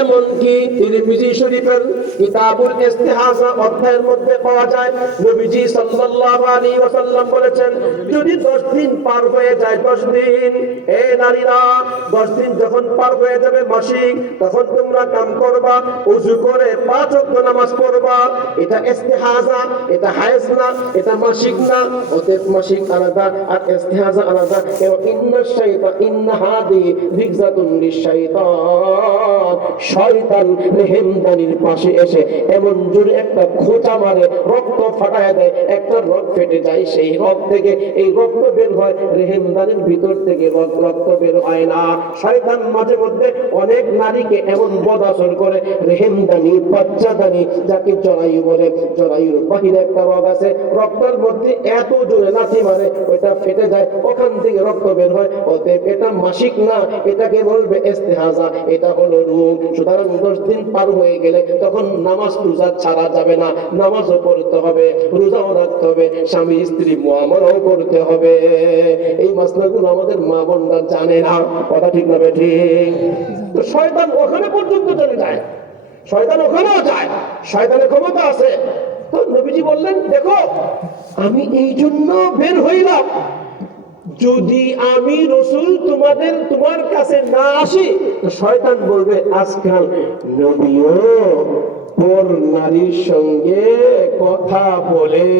এমনকি তিরমিজি শরীফের কিতাবুল ইস্তিহাসা অধ্যায়ের মধ্যে পাওয়া যায়, নবীজি সাল্লাল্লাহু আলাইহি ওয়াসাল্লাম বলেছেন, যদি 10 দিন পার হয়ে যায়, 10 দিন, এ নারীরা 10 দিন যখন পার হয়ে যাবে মাসিক, তখন তোমরা কাম করবা, ওযু করে 5 ওয়াক্ত নামাজ পড়বা। এটা ইস্তিহাসা, এটা হায়েজ না, এটা মাসিক না। অতএব মাসিক আলাদা আর ইস্তিহাসা আলাদা। এবং ইন্না হাদি রিগজাতুন লিশ-শাইতান, শয়তান রেহেমদানির পাশে এসে এমন জোরে একটা খোঁচা মারে, রক্ত ফাটায় দেয়, একটা রগ ফেটে যায়, সেই রগ থেকে এই রক্ত বের হয়, রেহেমদানির ভিতর থেকে রক্ত বের হয় না। শয়তান মাঝে মধ্যে অনেক নারীকে এমন বদাচর করে, রেহেমদানি, বাচ্চাদানি, যাকে জরায়ু বলে, জরায়ুর বাহিরে একটা রগ আছে, রক্তের মধ্যে এত জোরে লাথি মারে, ওইটা ফেটে যায়, ওখান থেকে রক্ত বের হয়। অতএব এটা মাসিক না, এটাকে বলবে ইস্তিহাসা, এটা হলো রূপ। সুতরাং 10 দিন পার হয়ে গেলে তখন নামাজ রোজা ছাড়া যাবে না, নামাজও পড়তে হবে, রোজাও রাখতে হবে, স্বামী স্ত্রী মুআমালাও করতে হবে। এই মাসলাগুলো আমাদের মা বোনরা জানে না, কথা ঠিক না ঠিক? তো শয়তান ওখানে পর্যন্ত চলে যায়, শয়তান ওখানেও যায়, শয়তানের ক্ষমতা আছে। তো নবীজি বললেন, দেখো আমি এই জন্য বের হইলাম, যদি আমি রাসূল তোমার কাছে না আসি, শয়তান বলবে আজকাল নবীও পর নারীর সঙ্গে কথা বলে।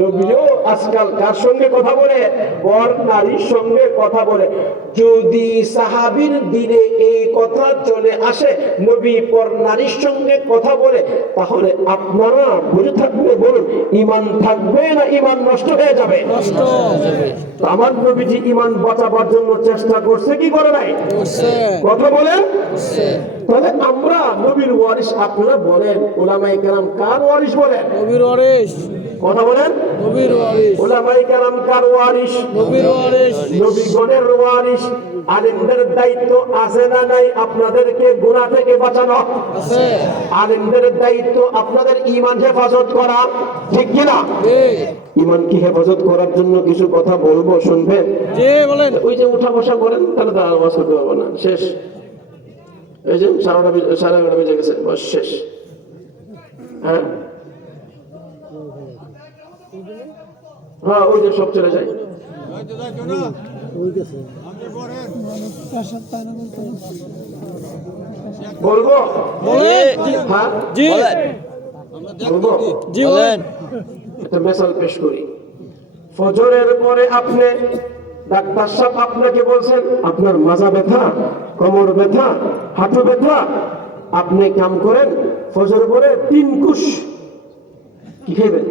নবীও আজকাল কার সঙ্গে কথা বলে? পর নারীর সঙ্গে কথা বলে। যদি সাহাবীর দিনে এই কথা চলে আসে, নবী পর নারীর সঙ্গে কথা বলে, তাহলে আপনারা বুঝে থাকবে, বলুন ঈমান থাকবে না ঈমান নষ্ট হয়ে যাবে? নষ্ট হয়ে যাবে। আমার নবীজি ঈমান বাঁচাবার জন্য চেষ্টা করছে কি করে নাই? করছে। কথা বলেন। করছে। তাহলে আমরা নবীর ওয়ারিস, আপনারা বলেন উলামায়ে কেরাম কার ওয়ারিস বলেন? নবীর ওয়ারিস। কথা বলেন। নবীর ওয়ারিস। উলামায়ে কেরাম কার ওয়ারিস? নবীর ওয়ারিস। নবীগণের ওয়ারিস। আলেমদের দায়িত্ব আছে না নাই আপনাদেরকে গুনাহ থেকে বাঁচানো? আছে। আলেমদের দায়িত্ব আপনাদের ঈমান হেফাজত করা, ঠিক কি না? ঠিক। ঈমান কি হেফাজত করার জন্য কিছু কথা বলবো, শুনবেন? জি বলেন। ওই যে উঠা বসা করেন, তাহলে তো আওয়াজ করতে পারবো না, শেষ। এই যে 11:30 বেজে গেছে, বস শেষ। হ্যাঁ হ্যাঁ, ওই যে সব চলে যায়। বলবো? হ্যাঁ জি বলবো। জি বলেন। একটা মেসাল পেশ করি। ফজরের পরে আপনি, ডাক্তার সাহেব আপনাকে বলছেন আপনার মাজা ব্যথা, কোমর ব্যথা, হাঁটু ব্যথা, আপনি কাম করেন, ফজর পরে 3 কুশ কি খাবেন?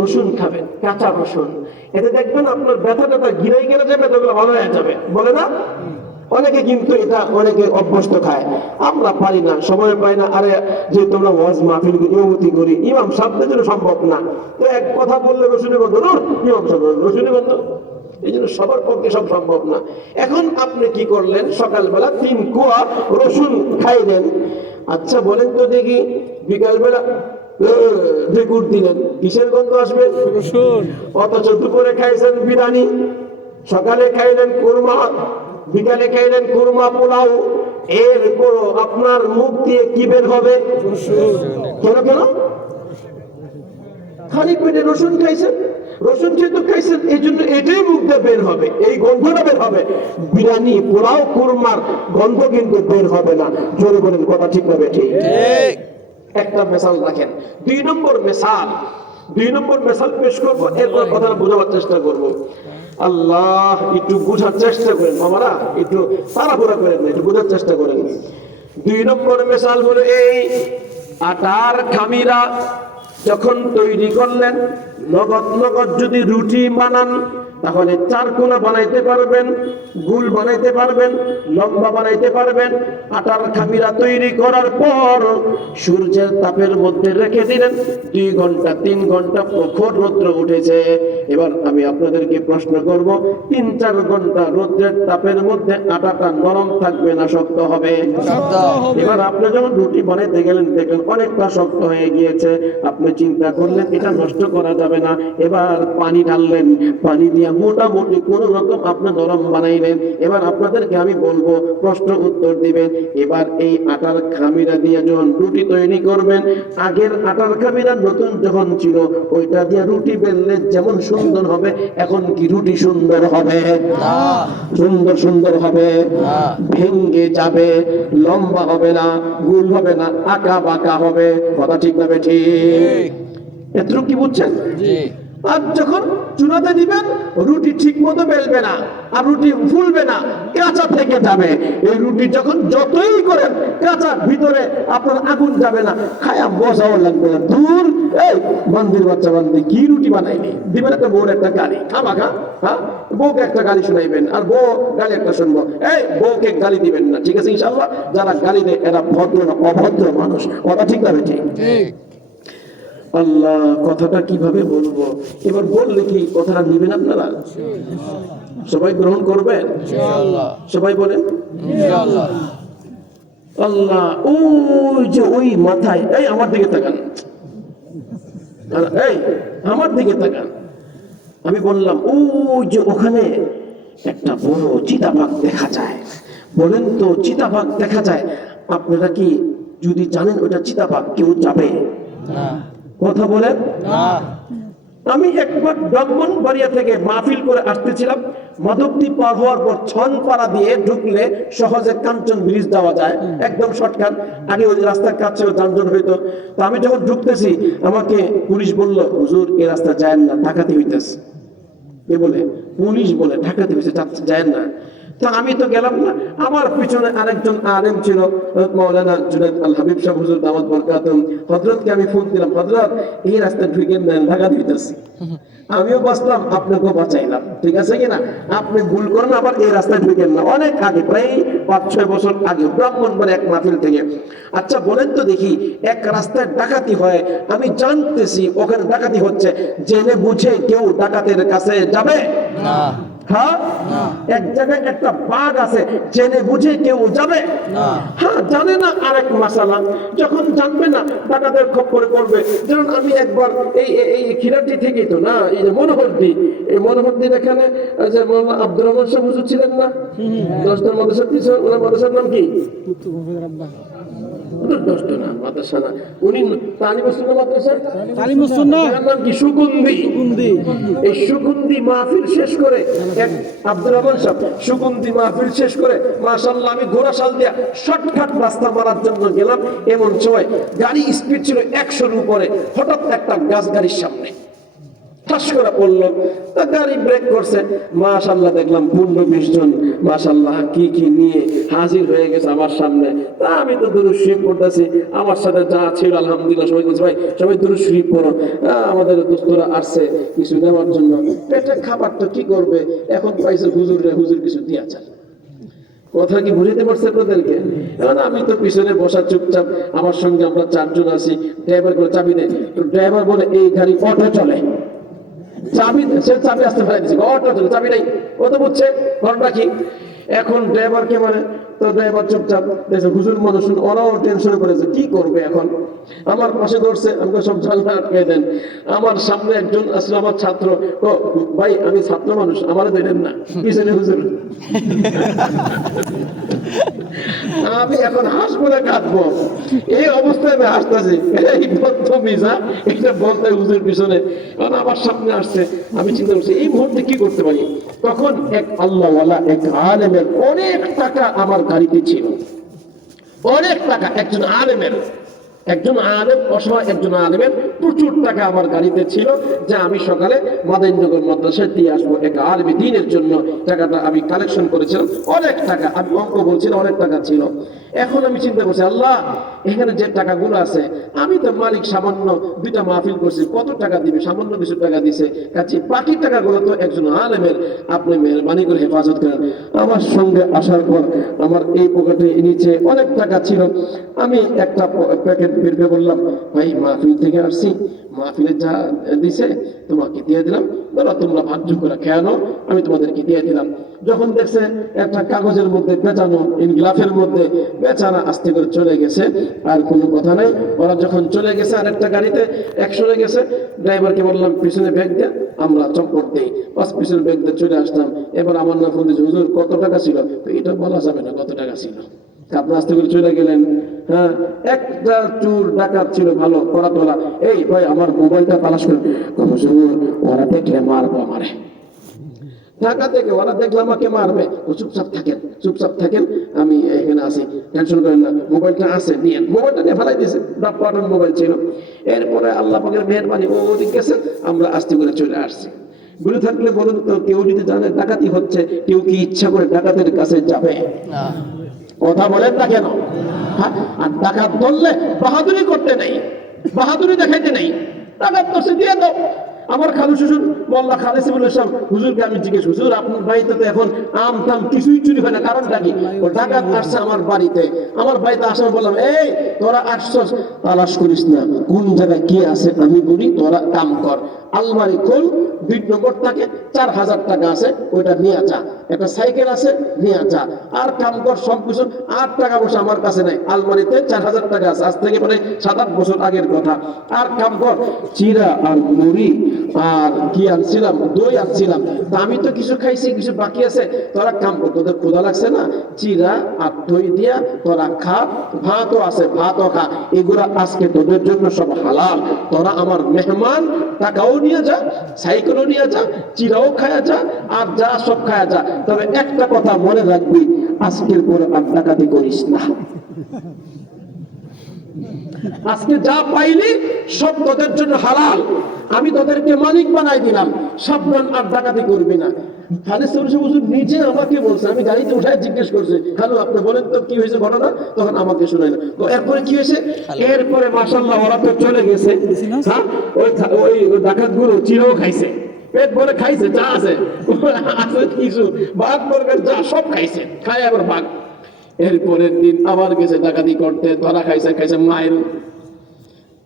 রসুন খাবেন, কাঁচা রসুন। এতে দেখবেন আপনার ব্যথা গিরাই গেলে যে ব্যথাগুলো ভালো হয়ে যাবে, বলে না? অনেকে কিন্তু এটা অনেকে অভ্যস্ত খায়, আমরা পারি না, সময় পাই না। আরে যে তোমরা ওয়াজ মাহফিল ইমামতি করি, ইমাম সাহেবদের জন্য সম্ভব না, তো এক কথা বললে রসুনের বন্ধ না, ইমাম সাহেব রসুনের বন্ধ, এই জন্য সবার পক্ষে সব সম্ভব না। এখন আপনি কি করলেন, সকালবেলা 3 কোয়া রসুন খাইলেন। আচ্ছা বলেন তো দেখি, বিকালবেলা ঢেকুর দিলেন, কিসের গন্ধ আসবে? রসুন। অথচ দুপুরে খাইছেন বিরিয়ানি, সকালে খাইলেন কুরমা, বিকালে খাইলেন কুরমা পোলাও, এরপরও আপনার মুখ দিয়ে কি বের হবে? রসুন। কেন কেন? খালি পেটে রসুন খাইছেন, রসুন যেহেতু খাইছেন এই জন্য এটাই মুখ দিয়ে বের হবে, এই গন্ধটা বের হবে। বিরিয়ানি পোলাও কুরমার গন্ধ কিন্তু বের হবে না। জোরে বলেন, কথা ঠিক হবে? ঠিক। ঠিক। একটা মেসাল রাখেন। 2 নম্বর মেসাল পেশ করবো, এরপর কথাটা বোঝাবার চেষ্টা করবো। আল্লাহ, একটু বোঝার চেষ্টা করেন মামারা, একটু তাড়াহুড়া করেন না, একটু বোঝার চেষ্টা করেন। 2 নম্বর মেসাল হলো এই, আটার খামিরা যখন তৈরি করলেন, নগদ যদি রুটি বানান তাহলে 4 কোনা বানাইতে পারবেন, গুল বানাইতে পারবেন, লম্বা বানাইতে পারবেন। আটার খামিরা তৈরি করার পর সূর্যের তাপের মধ্যে রেখে দিলেন, 2 ঘন্টা 3 ঘন্টা প্রখর রৌদ্র উঠেছে। এবার আমি আপনাদেরকে প্রশ্ন করব, 3-4 ঘন্টা রৌদ্রের তাপের মধ্যে আটাটা নরম থাকবে না শক্ত হবে? শক্ত হবে। এবার আপনি যখন রুটি বানাইতে গেলেন, দেখলেন অনেকটা শক্ত হয়ে গিয়েছে, আপনি চিন্তা করলেন এটা নষ্ট করা যাবে না, এবার পানি ঢাললেন, পানি দিয়ে মোটামুটি কোন রকম আপনি নরম বানাইলেন। এবার আপনাদেরকে আমি বলবো, প্রশ্ন উত্তর দিবেন। এবার এই আটার খামিরা দিয়ে যখন রুটি তৈরি করবেন, আগের আটার খামিরা নতুন যখন ছিল ওইটা দিয়ে রুটি বেললে যেমন সুন্দর হবে, এখন কি রুটি সুন্দর হবে? না। সুন্দর হবে? না। ভেঙ্গে যাবে, লম্বা হবে না, গোল হবে না, আঁকা বাঁকা হবে। কথা ঠিক না? ঠিক। ঠিক। এতটুকু কি বুঝছেন? জি। আর যখন চুলাতে দিবেন, রুটি ঠিক মতো বেলবে না, আর রুটি ফুলবে না, কাঁচা থেকে যাবে। এই রুটি যখন যতই করেন কাঁচা, ভিতরে আপনার আগুন যাবে না, খায়া মজাও লাগবে না। দূর, এই বান্দির বাচ্চা বান্দি, কি রুটি বানাইনি? দিবেন একটা বউর একটা গালি, খামাখা। হ্যাঁ, বউকে একটা গালি শুনাইবেন, আর বউ গালি একটা শুনবো। এই বউকে গালি দিবেন না, ঠিক আছে? ইনশাআল্লাহ যারা গালি দেয় এরা ভদ্র না, অভদ্র মানুষ। কথা ঠিক না? ঠিক। ঠিক। আল্লাহ, কথাটা কিভাবে বলবো? এবার বললে কি কথাটা নিবেন আপনারা? সবাই গ্রহণ করবেন? ইনশাআল্লাহ। সবাই বলেন ইনশাআল্লাহ। আল্লাহ। ওই যে ওই মাথায়, এই আমার দিকে তাকান, এই আমার দিকে তাকান। আমি বললাম ওই যে ওখানে একটা বড় চিতাবাঘ দেখা যায়। বলেন তো, চিতাবাঘ দেখা যায়, আপনারা কি যদি জানেন ওটা চিতাবাঘ, কেউ যাবে? না। কথা বলেন। না। আমি একবার ব্রাহ্মণবাড়িয়া থেকে মাহফিল করে আসতেছিলাম, মাধবদী পার হওয়ার পর ছনপাড়া দিয়ে ঢুকলে সহজে কাঞ্চন ব্রিজ যাওয়া যায়, একদম শর্টকাট। আগে ওই রাস্তার কাছে যানজট হইতো। তো আমি যখন ঢুকতেছি, আমাকে পুলিশ বলল, হুজুর এই রাস্তা যায় না, ডাকাতি হইতেছে। কে বলে? পুলিশ বলে ডাকাতি হইতেছে, যায় না। তো আমি তো গেলাম না। আমার পিছনে আরেকজন আলেম ছিল, মাওলানা জুনায়েদ আল হাবিব সাহেব হুজুর দাওয়াত বরকাতুম। হযরতকে আমি ফোন দিলাম, হযরত এই রাস্তা ঢুকেন না, ডাকাতি হইতেছে। আমিও বাঁচলাম, আপনাকেও বাঁচাইলাম, ঠিক আছে কিনা? আপনি ভুল করেন, আবার এই রাস্তায় ঢুকেন না। অনেক আগে, প্রায় 5-6 বছর আগে, ব্রাহ্মণবাড়ি এক মাহফিল থেকে। আচ্ছা বলেন তো দেখি, এক রাস্তায় ডাকাতি হয়, আমি জানতেছি ওখানে ডাকাতি হচ্ছে, জেনে বুঝে কেউ ডাকাতের কাছে যাবে? না। হ্যাঁ, এক জায়গায় একটা বাঘ আছে, জেনে বুঝে কেউ যাবে? না। হ্যাঁ, জানে না আরেক মাসালা, যখন জানবে না ডাকাতের খপ্পরে পড়বে। যেমন আমি একবার এই খিরাটি থেকেই তো না, এই যে মনোহরদি, এই মনোহরদির এখানে যে মৌলানা আব্দুর রহমান সাহেব হুজুর ছিলেন না, 10টার মাদ্রাসা টিচার, ওনার মাদ্রাসার নাম কি? 10টা না, মাদ্রাসা না, উনি তালিমুস সুন্নাহ মাদ্রাসা, তালিমুস সুন্নাহ, এর নাম কি? সুগন্ধি। এই সুগন্ধি মাহফিল শেষ করে এক আব্দুর রহমান সাহেব সুগন্ধি মাহফিল শেষ করে, মাশাআল্লাহ, আমি ঘোড়াশাল দিয়া শর্টকাট রাস্তা মারার জন্য গেলাম। এমন সময় গাড়ি স্পিড ছিল 100-এর উপরে, হঠাৎ একটা গাছ গাড়ির সামনে ঠাস করে পড়লো। তা গাড়ি ব্রেক করছে, মাশাআল্লাহ দেখলাম 15-20 জন মাশাআল্লাহ কি নিয়ে হাজির হয়ে গেছে আমার সামনে। তা আমি তো দুরূদ শরীফ পড়তেছি, আমার সাথে যা ছিল আলহামদুলিল্লাহ সবাই বলছে, ভাই সবাই দুরূদ শরীফ পড়ো। আমাদের দোস্তরা আসছে কিছু নেওয়ার জন্য, পেটে খাবার তো কি করবে, এখন পাইছে হুজুর কিছু দিয়া যায়। কথা কি বুঝতে পারছে আপনাদেরকে? এখন আমি তো পিছনে বসা চুপচাপ, আমার সঙ্গে আমরা 4 জন আছি, ড্রাইভার করে চাবি দেয়, ড্রাইভার বলে এই গাড়ি অটো চলে, চাবি সে চাবি আসতে ফেলে দিচ্ছে, অটো চলে, চাবি নাই, ও তো বুঝছে ঘটনা কি। এখন ড্রাইভারকে মানে, তো ড্রাইভার চুপচাপ দেখছে, হুজুর মানুষ, ওরাও টেনশনে পড়েছে কি করবে এখন। আমার পাশে ধরছে, আমাকে সব জানলা আটকে দেন। আমার সামনে একজন আসলে আমার ছাত্র, ও ভাই আমি ছাত্র মানুষ, আমারও দেন না, পিছনে হুজুর। আমি এখন হাসবো না কাঁদবো, এই অবস্থায় আমি হাসতেছি, এই বদতমিজা এটা বলতে হুজুর পিছনে, কারণ আমার সামনে আসছে। আমি চিন্তা করছি এই মুহূর্তে কি করতে পারি। তখন এক আল্লাহওয়ালা, এক আলেমের অনেক টাকা আমার গাড়িতে ছিল, অনেক টাকা। একজন আলেম, অসহায় একজন আলেমের প্রচুর টাকা আমার গাড়িতে ছিল, যে আমি সকালে মাদারীনগর মাদ্রাসায় দিয়ে আসবো এক আলেমী দ্বীনের জন্য। টাকাটা আমি কালেকশন করেছিলাম, অনেক টাকা, আমি অঙ্ক বলছিলাম, অনেক টাকা ছিল। এখন আমি চিন্তা করছি, আল্লাহ এখানে যে টাকাগুলো আছে, আমি তো মালিক, সামান্য 2টা মাহফিল করছি, কত টাকা দিবে, সামান্য কিছু টাকা দিছে, কাছে বাকি টাকাগুলো তো একজন আলেমের, আপনি মেহরবানি করে হেফাজত করেন। আমার সঙ্গে আসার পর আমার এই পকেটে নিচে অনেক টাকা ছিল, আমি একটা প্যাকেট বের করে বললাম, ভাই মাহফিল থেকে আসছি, মাহফিলে যা দিছে তোমাকে দিয়ে দিলাম, ধরো তোমরা ভাগ্য করে কেন, আমি তোমাদেরকে দিয়ে দিলাম। যখন দেখছে একটা কাগজের মধ্যে পেঁচানো, গ্লাফের মধ্যে বেচারা আস্তে করে চলে গেছে, আর কোনো কথা নাই। ওরা যখন চলে গেছে আরেকটা গাড়িতে একসঙ্গে গেছে, ড্রাইভারকে বললাম পিছনে ব্যাগ দেন, আমরা চম্পট দিই, বাস পিছনে ব্যাগ দিয়ে চলে আসলাম। এবার আমার না ফোন দিয়েছে, হুজুর কত টাকা ছিল, তো এটা বলা যাবে না কত টাকা ছিল, আপনি আস্তে করে চলে গেলেন। হ্যাঁ, একটা চোর ডাকাত ছিল ভালো করা তোলা, এই ভাই আমার মোবাইলটা তালাশ করে, ওরা দেখলে মারবো আমারে, ঢাকা থেকে ওরা দেখলে আমাকে মারবে, তো চুপচাপ থাকেন, চুপচাপ থাকেন, আমি এখানে আছি, টেনশন করেন না, মোবাইলটা আছে নিয়ে, মোবাইলটা নিয়ে ফেলাই দিয়েছে, বাটন মোবাইল ছিল। এরপরে আল্লাহ পাকের মেহেরবানি, ও ওদিক গেছে, আমরা আস্তে করে চলে আসছি। বলে থাকলে বলুন তো, কেউ যদি জানে ডাকাতি হচ্ছে, কেউ কি ইচ্ছা করে ডাকাতের কাছে যাবে? কথা বলেন না কেন? হ্যাঁ, আর ডাকাত ধরলে বাহাদুরি করতে নেই, বাহাদুরি দেখাইতে নেই, ডাকাত ধরছে দিয়ে দাও। আমার খালু শ্বশুর মোল্লা খালেসিবুল ইসলাম হুজুরকে আমি জিজ্ঞেস, হুজুর আপনার বাড়িতে তো এখন আম টাম কিছুই চুরি হয় না, কারণটা কি? ও ডাকাত আসছে আমার বাড়িতে, আমার বাড়িতে আসার বললাম, এই তোরা আসছস, তালাশ করিস না, কোন জায়গায় কি আছে আমি বলি, তোরা কাম কর, আলমারি খোল, 2 নম্বর থাকে 4000 টাকা আছে, ওইটা নিয়ে যা, একটা সাইকেল আছে নিয়ে যা, আর কাম কর সব কিছু। 8 টাকা পয়সা আমার কাছে নাই, আলমারিতে 4000 টাকা আছে, আজ থেকে মানে 7-8 বছর আগের কথা। আর কাম কর, চিরা আর মুড়ি আর কি আনছিলাম, দই আনছিলাম, তা আমি তো কিছু খাইছি, কিছু বাকি আছে, তোরা কাম কর, তোদের ক্ষুধা লাগছে না, চিরা আর দই দিয়া তোরা খা, ভাতও আছে ভাতও খা, এগুলা আজকে তোদের জন্য সব হালাল, তোরা আমার মেহমান, টাকাও নিয়ে যা, সাইকেলও নিয়ে যা, চিরাও খায়া যা, আর যা সব খায়া যা, তবে একটা কথা মনে রাখবি, আজকের পরে আর ডাকাতি করিস না। আজকে যা পাইলি সব তোদের জন্য হালাল, আমি তোদেরকে মালিক বানাই দিলাম, সাবধান, আর ডাকাতি করবি না। নিজে আমাকে বলছে, আমি গাড়িতে উঠায় জিজ্ঞেস করছে, খালু আপনি বলেন তো কি হয়েছে ঘটনা, তখন আমাকে শোনাইল। তো এরপরে কি হয়েছে, এরপরে মাশাআল্লাহ ওরা তো চলে গেছে, হ্যাঁ, ওই ডাকাত গুলো চিরাও খাইছে, পেট ভরে খাইছে, যা আছে আছে কিছু ভাগ করবেন, যা সব খাইছে, খায় আবার ভাগ। এরপরের দিন আবার গেছে ডাকাতি করতে, ধরা খাইছে মায়ের।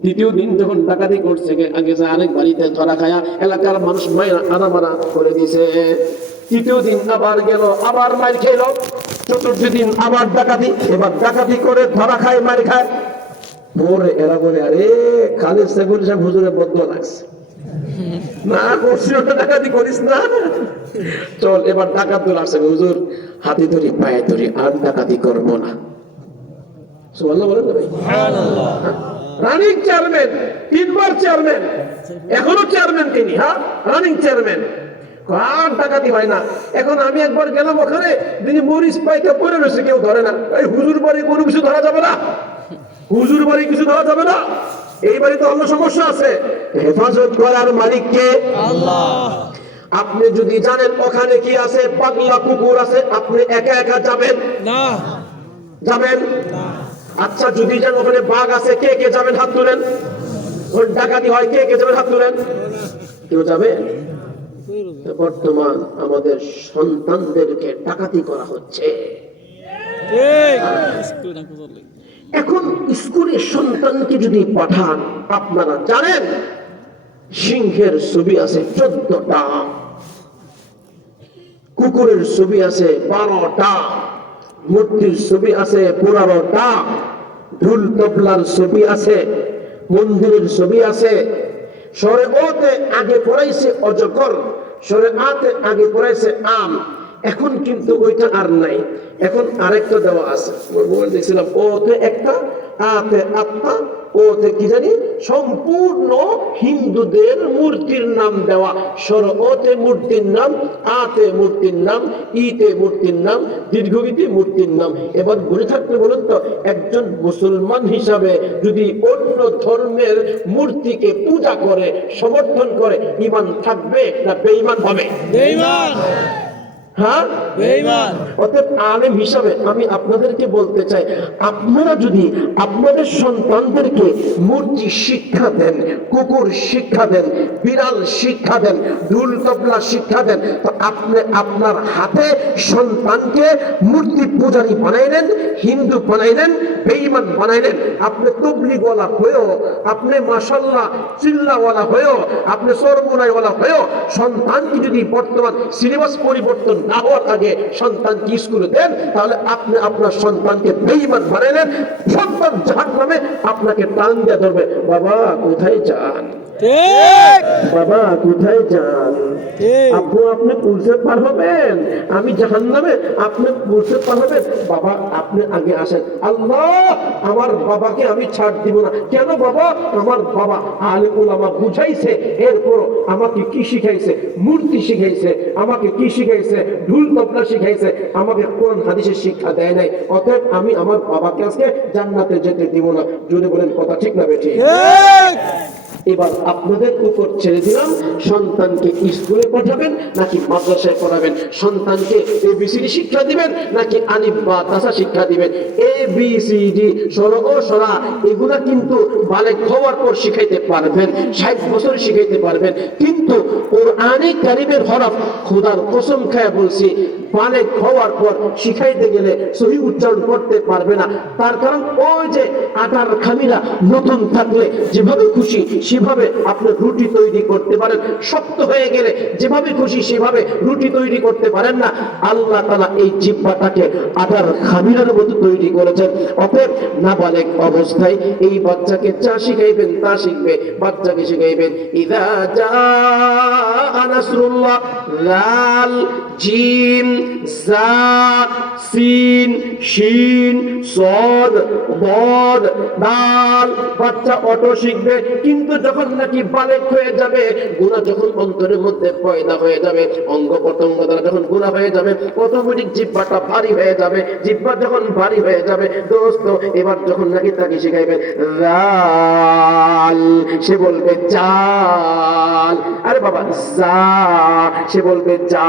দ্বিতীয় দিন যখন ডাকাতি করছে, আগে আরেক বাড়িতে ধরা খায়া এলাকার মানুষ মায়ের আনামানা করে দিয়েছে। তৃতীয় দিন আবার গেল, আবার মার খেল। চতুর্থ দিন আবার ডাকাতি, এবার ডাকাতি করে ধরা খায়, মার খায়। পরে এরা বলে, আরে খালিদ সাইফুল সাহেব হুজুরের বদলা লাগছে, না করছি ওটা ডাকাতি করিস না, চল এবার ডাকাত ধরে আসছে, হুজুর হাতে ধরি পায়ে ধরি, আর ডাকাতি করবো না। সুবহানাল্লাহ বলেন না ভাই? সুবহানাল্লাহ। রানিং চেয়ারম্যান, 3 বার চেয়ারম্যান, এখনো চেয়ারম্যান তিনি, হ্যাঁ রানিং চেয়ারম্যান, আর ডাকাতি হয় না। এখন আমি একবার গেলাম ওখানে, তিনি মরিচ পাইকা পড়ে রয়েছে, কেউ ধরে না। এই হুজুর বাড়ি কোনো কিছু ধরা যাবে না, হুজুর বাড়ি কিছু ধরা যাবে না, এই বাড়িতে অন্য সমস্যা আছে। হেফাজত করার মালিক কে? আল্লাহ। আপনি যদি জানেন ওখানে কি আছে, পাগলা কুকুর আছে, আপনি একা একা যাবেন না? যাবেন না। আচ্ছা যদি জানেন ওখানে বাঘ আছে, কে কে যাবেন হাত তুলেন। ওর ডাকাতি হয়, কে কে যাবেন হাত তুলেন। কেউ যাবে? বর্তমান আমাদের সন্তানদেরকে ডাকাতি করা হচ্ছে, এখন স্কুলে সন্তানকে যদি পাঠান, আপনারা জানেন সিংহের ছবি আছে 14টা, কুকুরের ছবি আছে 12টা, মূর্তির ছবি আছে 15টা, ঢুল তবলার ছবি আছে, মন্দিরের ছবি আছে। সরে ওতে আগে পড়াইছে অজগর, সরে আতে আগে পড়াইছে আম। এখন কিন্তু ওইটা আর নাই, এখন আরেকটা দেওয়া আছে। মোবাইল দেখছিলাম, ওতে একটা, আতে আত্মা, ওতে কি জানি সম্পূর্ণ হিন্দুদের মূর্তির নাম দেওয়া। সর ওতে মূর্তির নাম, আতে মূর্তির নাম, ইতে মূর্তির নাম, দীর্ঘগীতে মূর্তির নাম। এবার বলে থাকতে বলুন তো, একজন মুসলমান হিসাবে যদি অন্য ধর্মের মূর্তিকে পূজা করে, সমর্থন করে, ঈমান থাকবে না বেঈমান হবে? বেঈমান, হ্যাঁ, বেঈমান। অতএব আলেম হিসাবে আমি আপনাদেরকে বলতে চাই, আপনারা যদি আপনাদের সন্তানদেরকে মূর্তি শিক্ষা দেন, কুকুর শিক্ষা দেন, বিড়াল শিক্ষা দেন, ঢুল তবলা শিক্ষা দেন, তো আপনি আপনার হাতে সন্তানকে মূর্তি পূজারী বানাইলেন, হিন্দু বানাইলেন, বেঈমান বানাইলেন। আপনি তবলিগওয়ালা হয়েও, আপনি মাশাআল্লাহ চিল্লাওয়ালা হয়েও, আপনি সরমুনাইওয়ালা হয়েও সন্তানকে যদি বর্তমান সিলেবাস পরিবর্তন না হওয়ার আগে সন্তানকে স্কুলে দেন, তাহলে আপনি আপনার সন্তানকে বেঈমান বানাইলেন। সন্তান জাহান্নামে আপনাকে টান দিয়ে ধরবে, বাবা কোথায় যান, ঠিক, বাবা কোথায় যান? ঠিক। আব্বু আপনি পুলিশে পার হবেন, আমি জাহান্নামে, আপনি পুলিশে পার হবেন, বাবা আপনি আগে আসেন। আল্লাহ, আমার বাবাকে আমি ছাড় দিব না। কেন বাবা? আমার বাবা আলেম উলামা বুঝাইছে, এরপর আমাকে কি শিখাইছে? মূর্তি শিখাইছে। আমাকে কি শিখাইছে? ঢুল তবলা শিখাইছে। আমাকে কোরআন হাদিসের শিক্ষা দেয় নাই। অতএব আমি আমার বাবাকে আজকে জান্নাতে যেতে দিব না। যদি বলেন কথা ঠিক না বেঠিক? এবার আপনাদের উপর ছেড়ে দিলাম, সন্তানকে স্কুলে পাঠাবেন নাকি মাদ্রাসায় পড়াবেন? সন্তানকে এবিসিডি শিক্ষা দিবেন নাকি আলিফ বা তাসা শিক্ষা দিবেন? এবিসিডি সর ও সরা এগুলা কিন্তু বালেগ হওয়ার পর শিখাইতে পারবেন, 60 বছর শিখাইতে পারবেন, কিন্তু কোরআনে কারিমের হরফ খোদার কসম খায়া বলছি, বালেগ হওয়ার পর শিখাইতে গেলে সহি উচ্চারণ করতে পারবে না। তার কারণ ওই যে আটার খামিরা নতুন থাকলে যেভাবে খুশি সেভাবে আপনি রুটি তৈরি করতে পারেন, শক্ত হয়ে গেলে যেভাবে খুশি সেভাবে রুটি তৈরি করতে পারেন না। আল্লাহ তাআলা এই জিহ্বাটাকে আটার খামিরার মতো তৈরি করেছেন। অতএব নাবালেগ অবস্থায় এই বাচ্চাকে যা শিখাইবেন তা শিখবে। বাচ্চাকে শিখাইবেন ইযা জাআ নাসরুল্লাহ, লাল জিম জা সিন শিন সদ বদ দাল। বাচ্চা অটো শিখবে, কিন্তু যখন নাকি বালেগ হয়ে যাবে, গুনাহ যখন অন্তরের মধ্যে পয়দা হয়ে যাবে, অঙ্গ প্রত্যঙ্গ দ্বারা যখন গুনাহ হয়ে যাবে, অটোমেটিক জিহ্বাটা ভারী হয়ে যাবে। জিহ্বা যখন ভারী হয়ে যাবে দোস্ত, এবার যখন নাকি তাকে শিখাইবেন লাল, সে বলবে চাল। আরে বাবা যা, সে বলবে যা।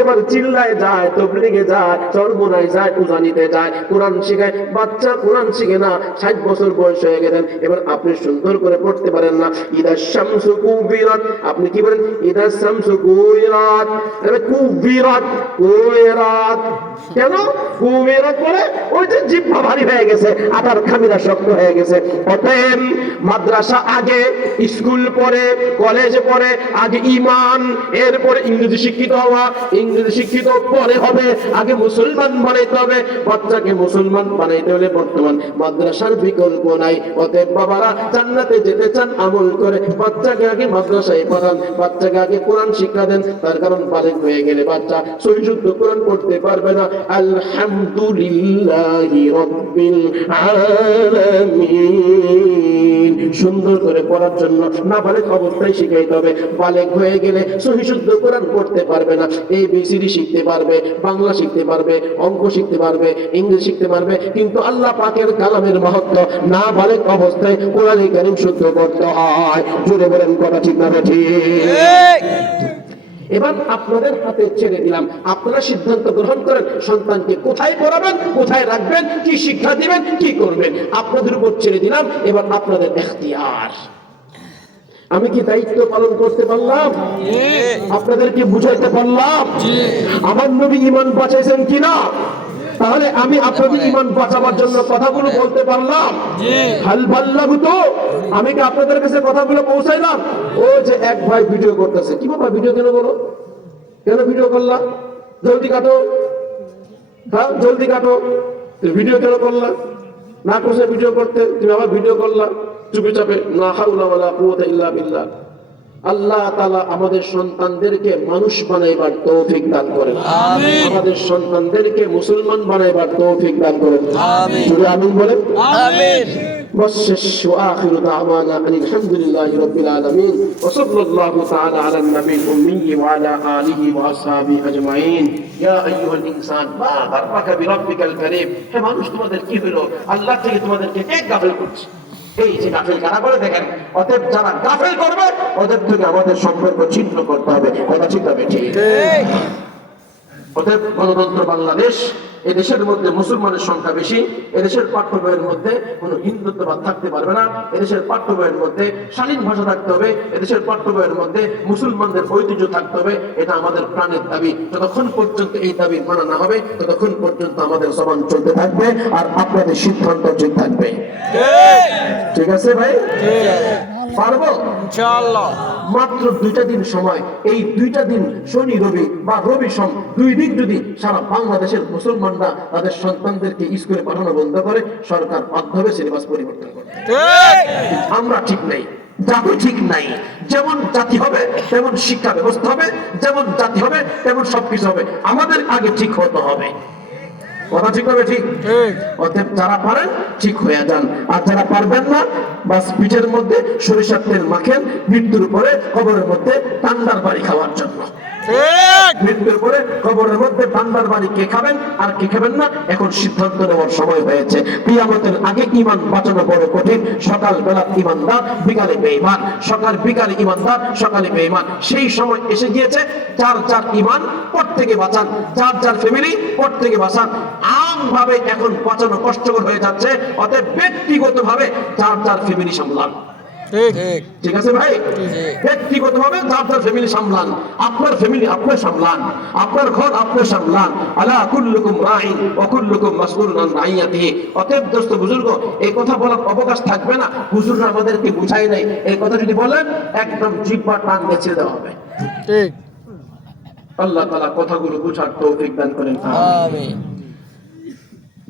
এবার চিল্লায় যায়, তবলিগে যায়, চরমোনায় যায়, উজানিতে যায়, কোরআন শিখায়। বাচ্চা কোরআন শিখে না, 60 বছর বয়স হয়ে গেলেন, এবার আপনি সুন্দর করে পড়তে পারেন না। ইদা শামসু কুবিরাত, আপনি কি বলেন? ইদা শামসু কুবিরাত, আরে কুবিরাত কুবিরাত। কেন কুবিরাত বলে? ওই যে জিহ্বা ভারী হয়ে গেছে, আটার খামিরা শক্ত হয়ে গেছে। অতএব মাদ্রাসা আগে, স্কুল পরে, কলেজ পরে, আগে ঈমান, এরপরে ইংরেজি শিক্ষিত হওয়া, ইংরেজি শিক্ষিত পরে হবে। আগে মুসলমান বানাইতে হবে। বাচ্চাকে মুসলমান বানাইতে হলে বর্তমান মাদ্রাসার বিকল্প নাই। অতএব বাবারা জান্নাতে যেতে চান, আমল করে বাচ্চাকে আগে মাদ্রাসায় পড়ান, বাচ্চাকে আগে কোরআন শিক্ষা দেন। তার কারণ বালেগ হয়ে গেলে বাচ্চা সহি শুদ্ধ কোরআন পড়তে পারবে না। আলহামদুলিল্লাহি রাব্বিল আলামিন সুন্দর করে পড়ার জন্য নাবালেগ অবস্থায় শিখাইতে হবে। বালেগ হয়ে গেলে সহি শুদ্ধ কোরআন পড়তে পারবে না। এবিসিডি শিখতে পারবে, বাংলা শিখতে পারবে, অঙ্ক শিখতে পারবে, ইংরেজি শিখতে পারবে, কিন্তু আল্লাহ পাকের কালামের মাহাত্ম নাবালেগ অবস্থায় কোরআন কারীম শুদ্ধ করতে হয়। জোরে বলেন কথা ঠিক না ঠিক? এবার আপনাদের হাতে ছেড়ে দিলাম, আপনারা সিদ্ধান্ত গ্রহণ করেন সন্তানকে কোথায় পড়াবেন, কোথায় রাখবেন, কি শিক্ষা দিবেন, কি করবেন, আপনাদের উপর ছেড়ে দিলাম। এবার আপনাদের এখতিয়ার। আমি কি দায়িত্ব পালন করতে পারলাম? আপনাদেরকে বুঝাইতে পারলাম? আমার নবী ঈমান বাঁচাইছেন কিনা? তাহলে আমি আপনাদের ইমান বাঁচাবার জন্য কথাগুলো বলতে পারলাম। জি। হাল বাল্লাগু তো আমি কি আপনাদের কাছে কথাগুলো পৌঁছাইলাম? ও যে এক ভাই ভিডিও করতেছে, কি বাবা ভিডিও কেন বলো, কেন ভিডিও করলা, জলদি কাটো, হ্যাঁ জলদি কাটো, তুমি ভিডিও কেন করলা, না করছে ভিডিও করতে, তুমি আবার ভিডিও করলা চুপে চাপে। না হাওলা ওয়ালা কুওয়াতা ইল্লা বিল্লাহ। আল্লাহ তাআলা আমাদের সন্তানদেরকে মানুষ বানাইবার তৌফিক দান করেন। আমিন। আমাদের সন্তানদেরকে মুসলমান বানাইবার তৌফিক দান করেন। আমিন। জোরে আমিন বলেন। আমিন। والشش وآخر دعوانا أن الحمد لله رب العالمين وصلى الله تعالى على النبي الأمي وعلى آله وأصحابه أجمعين يا أيها الإنسان ما غرك بربك الكريم হে মানুষ তোমাদের কি হলো, আল্লাহ থেকে তোমাদেরকে কে গাফেল করছে? এই যে গাফেল কারা করে দেখেন, অতএব যারা গাফেল করবে ওদের থেকে আমাদের সম্পর্ক ছিন্ন করতে হবে। কথা ঠিক হবে? ঠিক। অতএব গণতন্ত্র বাংলাদেশ, এদেশের মধ্যে মুসলমানের সংখ্যা বেশি, এদেশের পাঠ্য বইয়ের মধ্যে কোনো হিন্দুত্ববাদ থাকতে পারবে না, এদেশের পাঠ্য বইয়ের মধ্যে শালীন ভাষা থাকতে হবে, এদেশের পাঠ্য বইয়ের মধ্যে মুসলমানদের ঐতিহ্য থাকতে হবে। এটা আমাদের প্রাণের দাবি। যতক্ষণ পর্যন্ত এই দাবি মানা না হবে ততক্ষণ পর্যন্ত আমাদের জবান চলতে থাকবে আর আপনাদের সিদ্ধান্ত ঠিক থাকবে। ঠিক আছে ভাই? পারবো ইনশাআল্লাহ। মাত্র 2টা দিন সময়, এই 2টা দিন শনি রবি বা রবি সোম 2 দিন যদি সারা বাংলাদেশের মুসলমানরা তাদের সন্তানদেরকে স্কুলে পাঠানো বন্ধ করে, সরকার বাধ্য হবে সিলেবাস পরিবর্তন করতে। আমরা ঠিক নেই, জাতি ঠিক নাই। যেমন জাতি হবে তেমন শিক্ষা ব্যবস্থা হবে, যেমন জাতি হবে তেমন সবকিছু হবে। আমাদের আগে ঠিক হতে হবে। কথা ঠিক হবে? ঠিক। অতএব যারা পারেন ঠিক হয়ে যান, আর যারা পারবেন না বাস পিঠের মধ্যে সরিষার তেল মাখেন, মৃত্যুর পরে কবরের মধ্যে ঠান্ডার বাড়ি খাওয়ার জন্য। মৃত্যুর পরে কবরের মধ্যে ঠান্ডার বাড়ি কে খাবেন আর কে খাবেন না এখন সিদ্ধান্ত নেওয়ার সময় হয়েছে। কিয়ামতের আগে ঈমান বাঁচানো বড় কঠিন। সকাল বেলা ঈমানদার, বিকালে বেঈমান, সকাল বিকালে ঈমানদার, সকালে বেঈমান। সেই সময় এসে গিয়েছে। যার যার ঈমান প্রত্যেকে বাঁচান, যার যার ফ্যামিলি প্রত্যেকে বাঁচান। আমভাবে এখন বাঁচানো কষ্টকর হয়ে যাচ্ছে। অতএব ব্যক্তিগতভাবে যার যার ফ্যামিলি সামলান। ঠিক আছে ভাই? ব্যক্তিগতভাবে যার যার ফ্যামিলি সামলান। আপনার ফ্যামিলি আপনি সামলান, আপনার ঘর আপনি সামলান। আলা কুল্লুকুম রাইন ওয়া কুল্লুকুম মাসউলুন আন রাইয়াতিহি। অতএব দোস্ত বুজুর্গ, এই কথা বলার অবকাশ থাকবে না। হুজুররা আমাদেরকে বুঝাই নাই, এই কথা যদি বলেন একদম জিহ্বা টান বেঁচে দেওয়া হবে। ঠিক। আল্লাহ তাআলা কথাগুলো বুঝার তৌফিক দান করেন। আমিন।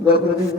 দোয়া করে দিন।